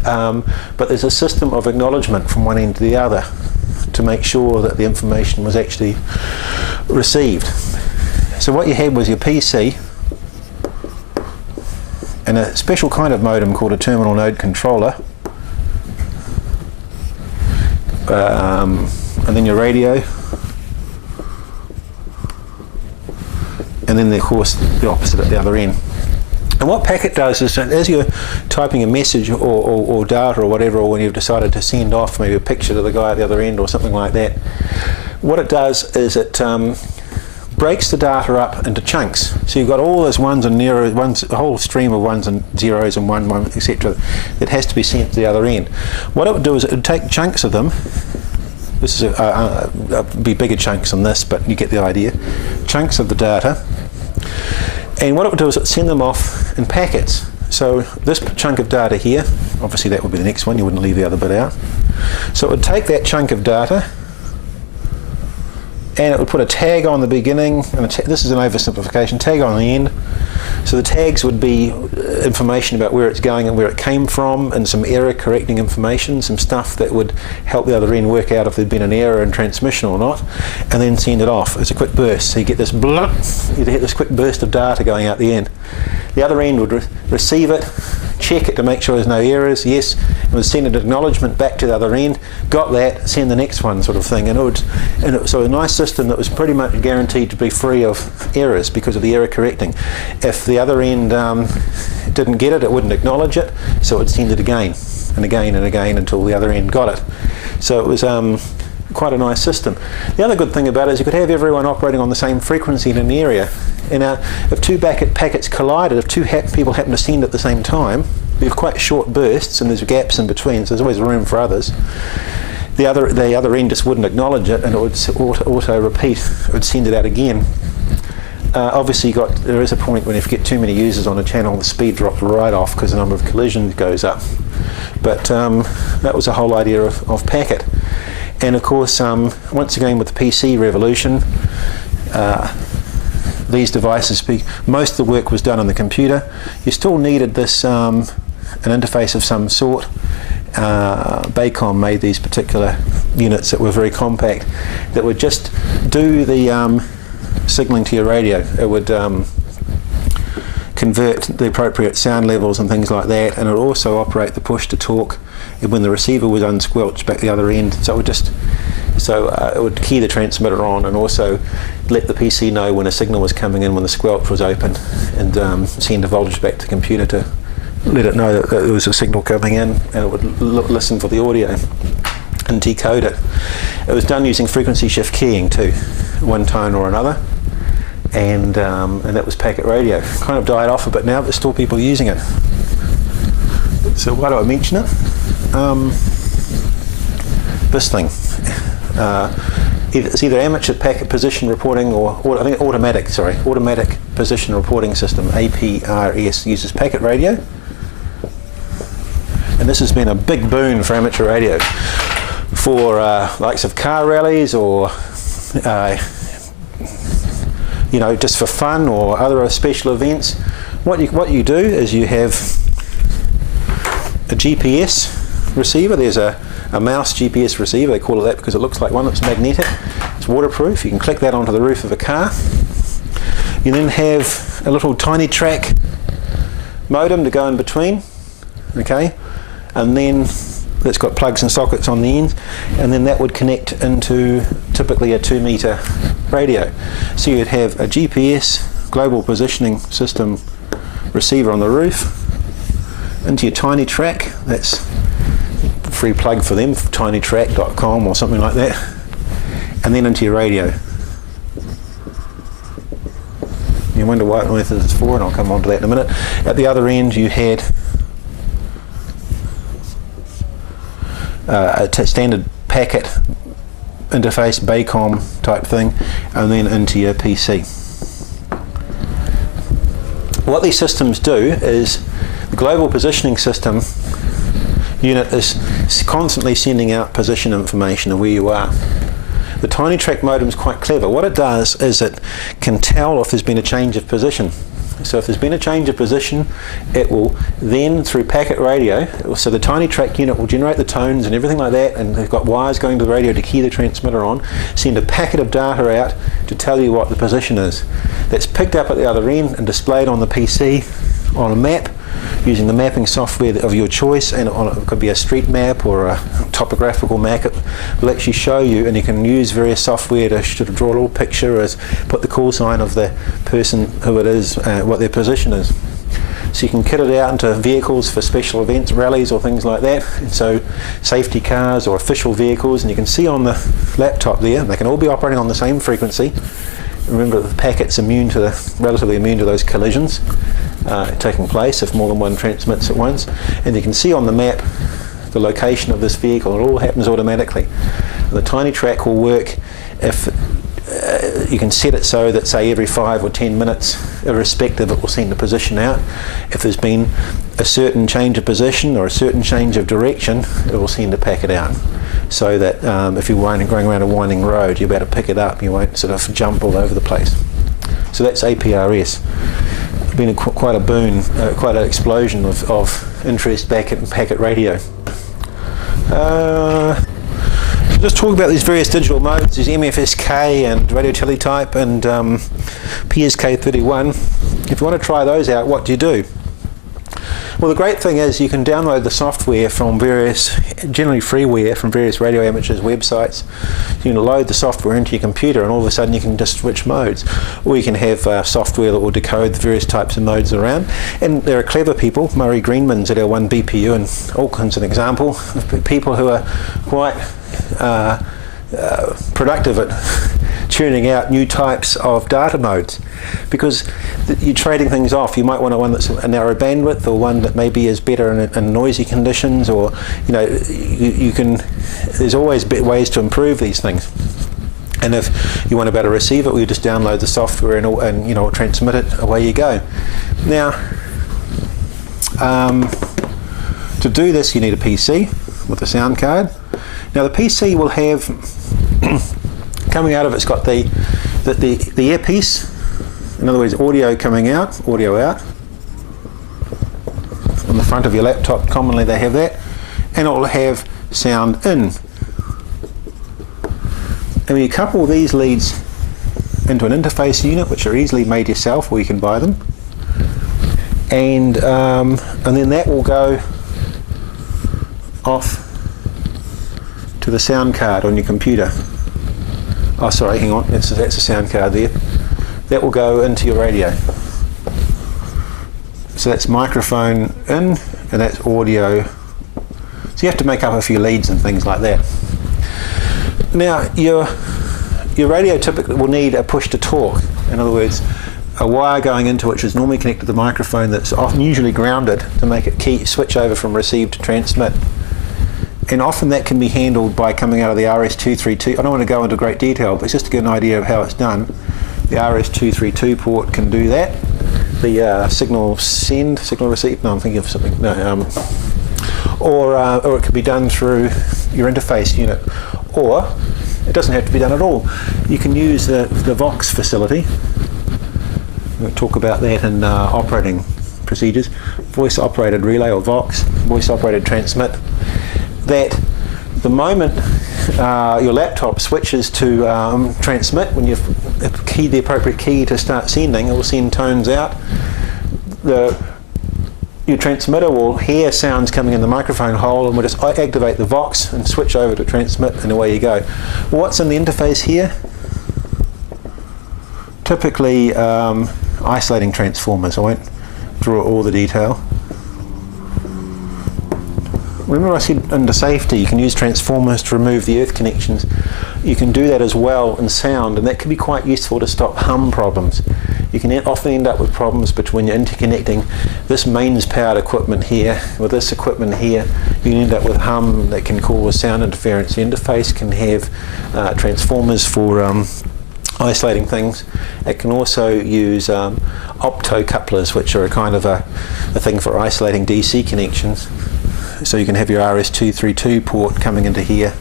but there's a system of acknowledgement from one end to the other to make sure that the information was actually received. So what you had was your PC and a special kind of modem called a terminal node controller, and then your radio, and then of course the opposite at the other end. And what Packet does is that as you're typing a message or data or whatever, or when you've decided to send off maybe a picture to the guy at the other end or something like that, what it does is it breaks the data up into chunks. So you've got all those ones and zeros, a whole stream of ones and zeros and one, etc. that has to be sent to the other end. What it would do is it would take chunks of them. This is be bigger chunks than this, but you get the idea. Chunks of the data. And what it would do is it send them off in packets. So this chunk of data here, obviously that would be the next one, you wouldn't leave the other bit out. So it would take that chunk of data and it would put a tag on the beginning, and this is an oversimplification, tag on the end. So the tags would be information about where it's going and where it came from, and some error correcting information, some stuff that would help the other end work out if there'd been an error in transmission or not, and then send it off as a quick burst. So you get this you'd get this quick burst of data going out the end. The other end would receive it, check it to make sure there's no errors, yes, it would send an acknowledgement back to the other end, got that, send the next one, sort of thing. So a nice system that was pretty much guaranteed to be free of errors because of the error correcting. If the other end didn't get it, it wouldn't acknowledge it, so it would send it again and again and again until the other end got it. So it was quite a nice system. The other good thing about it is you could have everyone operating on the same frequency in an area. And if two packets collided, if two people happen to send at the same time, you have quite short bursts and there's gaps in between, so there's always room for others. The other end just wouldn't acknowledge it, and it would auto repeat. It would send it out again. Obviously, there is a point when if you get too many users on a channel, the speed drops right off because the number of collisions goes up. But that was the whole idea of Packet. And of course, once again with the PC revolution, these devices, most of the work was done on the computer. You still needed this an interface of some sort. Icom made these particular units that were very compact, that would just do the signaling to your radio. It would convert the appropriate sound levels and things like that, and it would also operate the push to talk when the receiver was unsquelched back the other end. So it would just So it would key the transmitter on and also let the PC know when a signal was coming in, when the squelch was open, and send a voltage back to the computer to let it know that there was a signal coming in, and it would listen for the audio and decode it. It was done using frequency shift keying too, one tone or another, and that was packet radio. Kind of died off a bit now, but there's still people using it. So why do I mention it? This thing. It's either amateur packet position reporting or I think automatic position reporting system, APRS, uses packet radio. And this has been a big boon for amateur radio for likes of car rallies or you know, just for fun or other special events. What you do is you have a GPS receiver. There's a mouse GPS receiver, they call it that because it looks like one that's magnetic. It's waterproof. You can click that onto the roof of a car. You then have a little tiny track modem to go in between, okay, and then that's got plugs and sockets on the ends, and then that would connect into typically a 2-meter radio. So you'd have a GPS global positioning system receiver on the roof, into your tiny track. That's free plug for them, tinytrack.com or something like that, and then into your radio. You wonder what on earth it's for, and I'll come on to that in a minute. At the other end you had a standard packet interface, Icom type thing, and then into your PC. What these systems do is the global positioning system unit is constantly sending out position information of where you are. The tiny track modem is quite clever. What it does is it can tell if there's been a change of position. So if there's been a change of position, it will then, through packet radio, so the tiny track unit will generate the tones and everything like that, and they've got wires going to the radio to key the transmitter on, send a packet of data out to tell you what the position is. That's picked up at the other end and displayed on the PC on a map, using the mapping software of your choice, and it could be a street map or a topographical map. It will actually show you, and you can use various software to draw a little picture, as put the call sign of the person who it is, what their position is. So you can kit it out into vehicles for special events, rallies or things like that, and so safety cars or official vehicles, and you can see on the laptop there, they can all be operating on the same frequency. Remember, the packet's relatively immune to those collisions taking place if more than one transmits at once, and you can see on the map the location of this vehicle. It all happens automatically. And the tiny track will work if you can set it so that, say, every 5 or 10 minutes, irrespective, it will send the position out. If there's been a certain change of position or a certain change of direction, it will send a packet out, so that if you're going around a winding road, you're about to pick it up, you won't sort of jump all over the place. So that's APRS. It's been quite a boon, quite an explosion of interest back in packet radio. Just talk about these various digital modes. There's MFSK and radio teletype and PSK31. If you want to try those out, what do? Well, the great thing is you can download the software from various, generally freeware, from various radio amateurs websites. You can load the software into your computer, and all of a sudden you can just switch modes. Or you can have software that will decode the various types of modes around. And there are clever people, Murray Greenman's at our 1BPU, and Auckland's an example of people who are quite productive at tuning out new types of data modes, because you're trading things off. You might want one that's a narrow bandwidth, or one that maybe is better in noisy conditions, or you can. There's always ways to improve these things. And if you want to be able to receive it, you just download the software and transmit it. Away you go. Now, to do this, you need a PC with a sound card. Now the PC will have coming out of it's got the earpiece. In other words, audio coming out, audio out. On the front of your laptop, commonly they have that, and it will have sound in. And when you couple these leads into an interface unit, which are easily made yourself, or you can buy them, and then that will go off to the sound card on your computer. Oh, sorry, hang on, that's a sound card there. That will go into your radio. So that's microphone in, and that's audio. So you have to make up a few leads and things like that. Now, your radio typically will need a push to talk. In other words, a wire going into which is normally connected to the microphone that's often usually grounded to make it switch over from receive to transmit. And often that can be handled by coming out of the RS-232. I don't want to go into great detail, but it's just to get an idea of how it's done. The RS-232 port can do that. The signal send, signal receive, no, I'm thinking of something, no, or it could be done through your interface unit, or it doesn't have to be done at all. You can use the Vox facility. We'll talk about that in operating procedures. Voice operated relay, or Vox, voice operated transmit. That the moment your laptop switches to transmit, when you've keyed the appropriate key to start sending, it will send tones out. Your transmitter will hear sounds coming in the microphone hole and will just activate the Vox and switch over to transmit, and away you go. What's in the interface here? Typically isolating transformers. I won't draw all the detail. Remember I said under safety you can use transformers to remove the earth connections. You can do that as well in sound, and that can be quite useful to stop hum problems. You can often end up with problems between you're interconnecting this mains powered equipment here with this equipment here. You can end up with hum that can cause sound interference. The interface can have transformers for isolating things. It can also use optocouplers, which are a kind of a thing for isolating DC connections. So you can have your RS-232 port coming into here,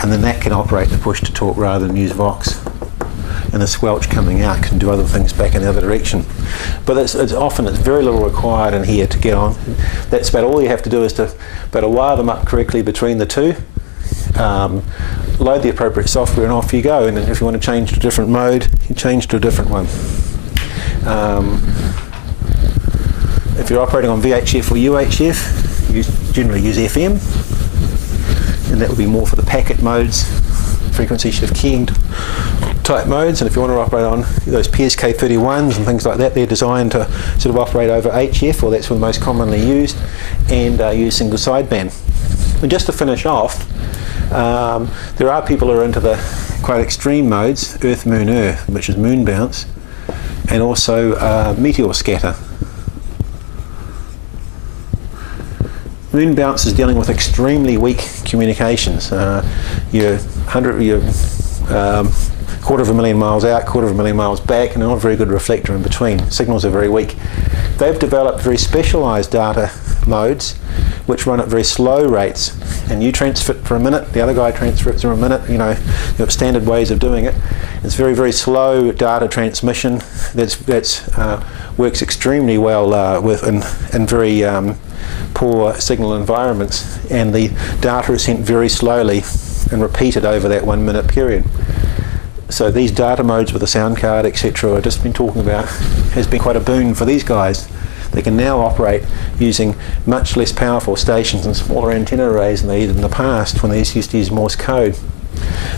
and then that can operate the push to talk rather than use Vox. And the squelch coming out can do other things back in the other direction. But it's very little required in here to get on. That's about all you have to do, is to wire them up correctly between the two, load the appropriate software, and off you go. And then if you want to change to a different mode, you change to a different one. If you're operating on VHF or UHF, you generally use FM, and that would be more for the packet modes, frequency shift keying type modes. And if you want to operate on those PSK31s and things like that, they're designed to sort of operate over HF, or that's the most commonly used, and use single sideband. And just to finish off, there are people who are into the quite extreme modes, Earth, Moon, Earth, which is moon bounce, and also meteor scatter. Moon bounce is dealing with extremely weak communications. You're quarter of a million miles out, quarter of a million miles back, and not a very good reflector in between. Signals are very weak. They've developed very specialised data modes which run at very slow rates, and you transmit for a minute, the other guy transmits for a minute. You have standard ways of doing it. It's very, very slow data transmission. That's works extremely well in very poor signal environments, and the data is sent very slowly and repeated over that 1 minute period. So these data modes with the sound card, etc., I've just been talking about, has been quite a boon for these guys. They can now operate using much less powerful stations and smaller antenna arrays than they did in the past when they used to use Morse code.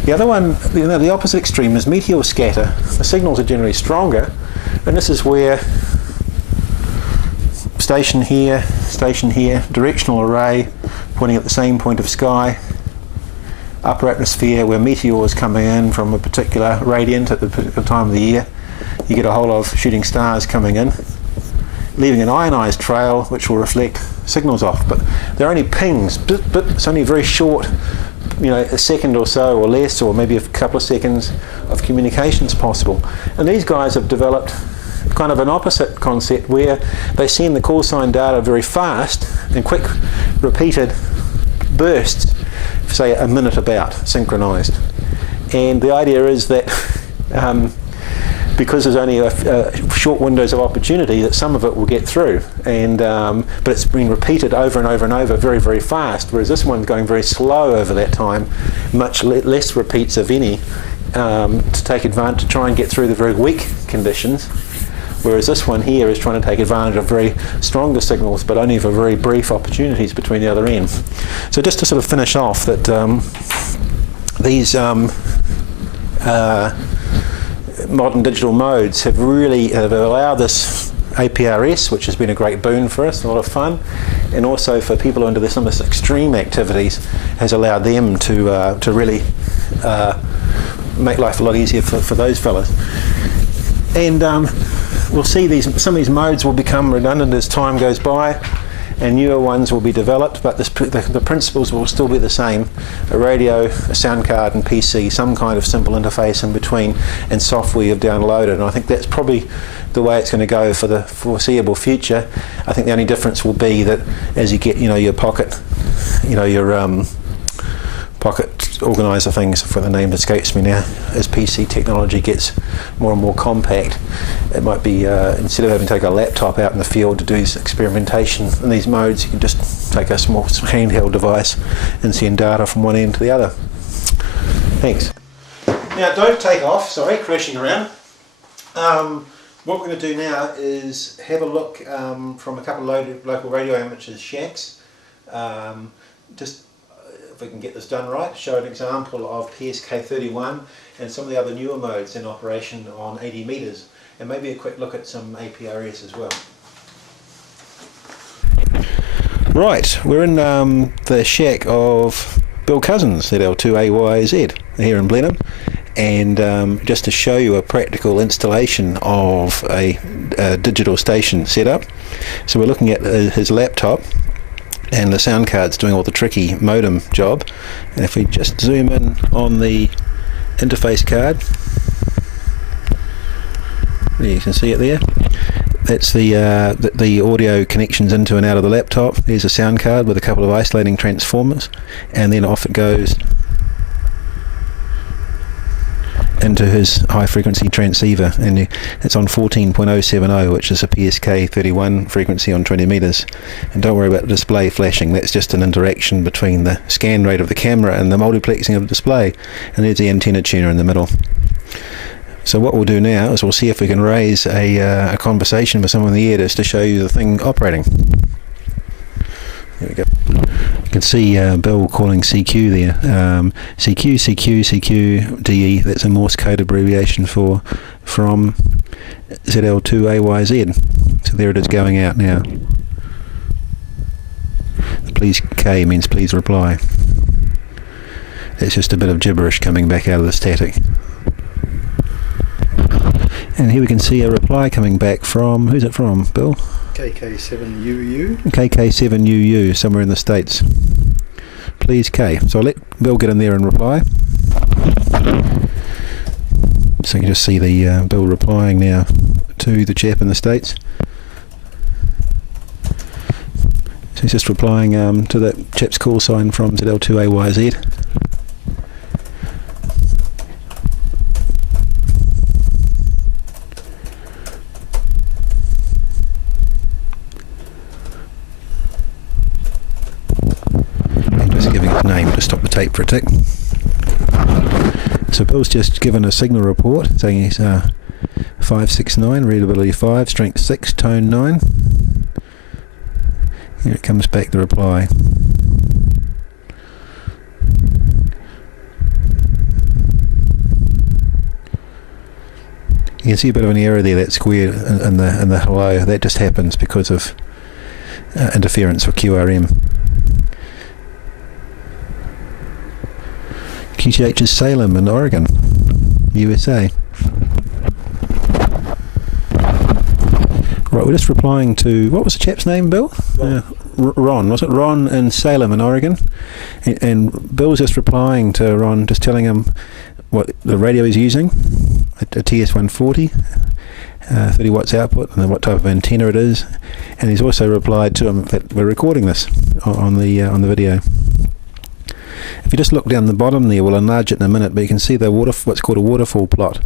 The other one, the opposite extreme, is meteor scatter. The signals are generally stronger, and this is where station here, directional array pointing at the same point of sky, upper atmosphere where meteors coming in from a particular radiant at the particular time of the year. You get a whole lot of shooting stars coming in, leaving an ionized trail which will reflect signals off. But they're only pings, but it's only very short, a second or so or less, or maybe a couple of seconds of communications possible. And these guys have developed kind of an opposite concept where they send the call sign data very fast in quick repeated bursts, say a minute about, synchronized. And the idea is that because there's only short windows of opportunity, that some of it will get through, and but it's been repeated over and over and over very, very fast, whereas this one's going very slow over that time, much less repeats, if any, to take advantage, to try and get through the very weak conditions, whereas this one here is trying to take advantage of very stronger signals, but only for very brief opportunities between the other end. So just to sort of finish off, that these modern digital modes have allowed this APRS, which has been a great boon for us, a lot of fun, and also for people who are into some of this extreme activities, has allowed them to really make life a lot easier for those fellas. And we'll see some of these modes will become redundant as time goes by, and newer ones will be developed, but the principles will still be the same: a radio, a sound card, and PC, some kind of simple interface in between, and software you've downloaded. And I think that's probably the way it's going to go for the foreseeable future. I think the only difference will be that as you get, your pocket, your pocket organizer things, for the name escapes me now, as PC technology gets more and more compact, it might be instead of having to take a laptop out in the field to do this experimentation in these modes, you can just take a small handheld device and send data from one end to the other. Thanks. Now don't take off, sorry, crashing around. What we're going to do now is have a look from a couple of local radio amateurs' shacks. Just if we can get this done right, show an example of PSK31 and some of the other newer modes in operation on 80 metres, and maybe a quick look at some APRS as well. Right, we're in the shack of Bill Cousins at L2AYZ here in Blenheim, and just to show you a practical installation of a digital station setup. So we're looking at his laptop, and the sound card's doing all the tricky modem job. And if we just zoom in on the interface card, you can see it there. That's the audio connections into and out of the laptop. There's a sound card with a couple of isolating transformers, and then off it goes into his high frequency transceiver, and it's on 14.070, which is a PSK31 frequency on 20 meters. And don't worry about the display flashing, that's just an interaction between the scan rate of the camera and the multiplexing of the display. And there's the antenna tuner in the middle. So what we'll do now is we'll see if we can raise a conversation with someone in the air just to show you the thing operating. There we go. You can see Bill calling CQ there. CQ, CQ, CQ, DE. That's a Morse code abbreviation from ZL2AYZ. So there it is going out now. The please K means please reply. It's just a bit of gibberish coming back out of the static. And here we can see a reply coming back from, who's it from, Bill? KK7UU. KK7UU, somewhere in the States. Please K. So I'll let Bill get in there and reply. So you can just see the Bill replying now to the chap in the States. So he's just replying to that chap's call sign from ZL2AYZ. Name to stop the tape for a tick. So Bill's just given a signal report saying he's 569, readability 5, strength 6, tone 9. Here it comes back, the reply. You can see a bit of an error there, that square in the hello. That just happens because of interference with QRM. QTH is Salem in Oregon, USA. Right, we're just replying to, what was the chap's name, Bill? Ron, was it? Ron in Salem in Oregon. And Bill's just replying to Ron, just telling him what the radio he's using, a TS140, 30 watts output, and what type of antenna it is. And he's also replied to him that we're recording this on the video. If you just look down the bottom there, we'll enlarge it in a minute, but you can see the what's called a waterfall plot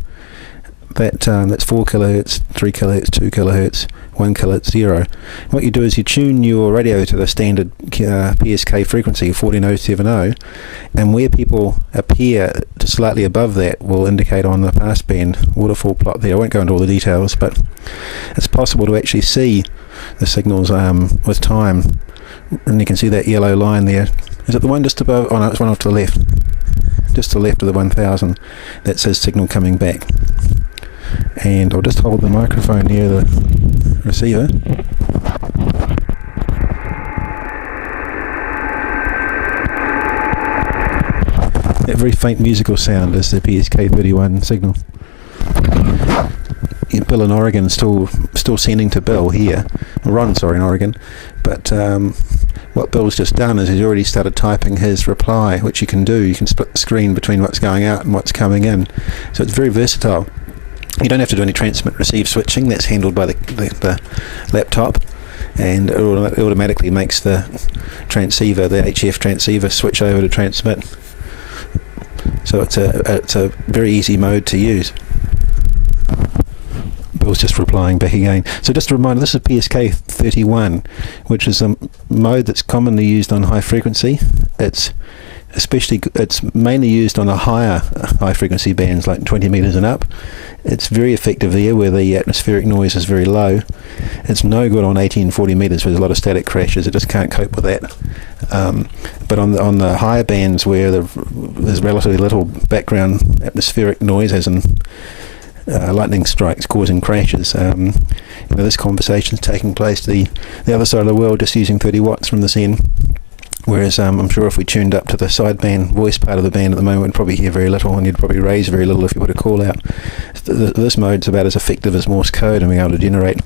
that's 4 kilohertz, 3 kilohertz, 2 kilohertz, 1 kilohertz, 0. What you do is you tune your radio to the standard PSK frequency, 14070, and where people appear to slightly above that will indicate on the passband waterfall plot there. I won't go into all the details, but it's possible to actually see the signals with time, and you can see that yellow line there. Is it the one just above? Oh no, it's one off to the left. Just to the left of the 1000. That says signal coming back. And I'll just hold the microphone near the receiver. That very faint musical sound is the PSK31 signal. Bill in Oregon still sending to Bill here. Ron, sorry, in Oregon. But what Bill's just done is he's already started typing his reply, which you can do. You can split the screen between what's going out and what's coming in. So it's very versatile. You don't have to do any transmit receive switching. That's handled by the laptop, and it automatically makes the transceiver, the HF transceiver, switch over to transmit. So it's a very easy mode to use. Bill's just replying back again. So just a reminder, this is PSK 31, which is a mode that's commonly used on high frequency. It's mainly used on the high frequency bands, like 20 meters and up. It's very effective there where the atmospheric noise is very low. It's no good on 80 and 40 meters where there's a lot of static crashes. It just can't cope with that. But on the higher bands where there's relatively little background atmospheric noise, as in lightning strikes causing crashes, this conversation is taking place to the other side of the world, just using 30 watts from this end. Whereas I'm sure if we tuned up to the sideband voice part of the band at the moment, we'd probably hear very little, and you'd probably raise very little if you put a call out. This mode's about as effective as Morse code, and being able to generate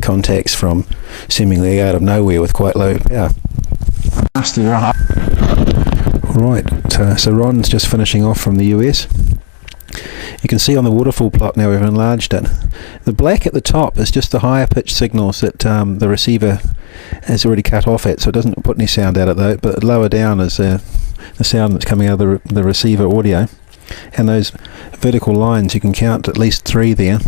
contacts from seemingly out of nowhere with quite low power. Right, so Ron's just finishing off from the US. You can see on the waterfall plot now we've enlarged it. The black at the top is just the higher pitch signals that the receiver has already cut off at, so it doesn't put any sound out of that, but lower down is the sound that's coming out of the receiver audio. And those vertical lines, you can count at least 3 there,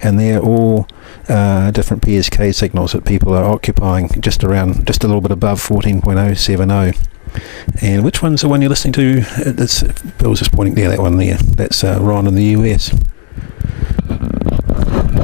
and they're all different PSK signals that people are occupying just a little bit above 14.070. And which one's the one you're listening to? Bill's just pointing there, that one there. That's Ron in the US.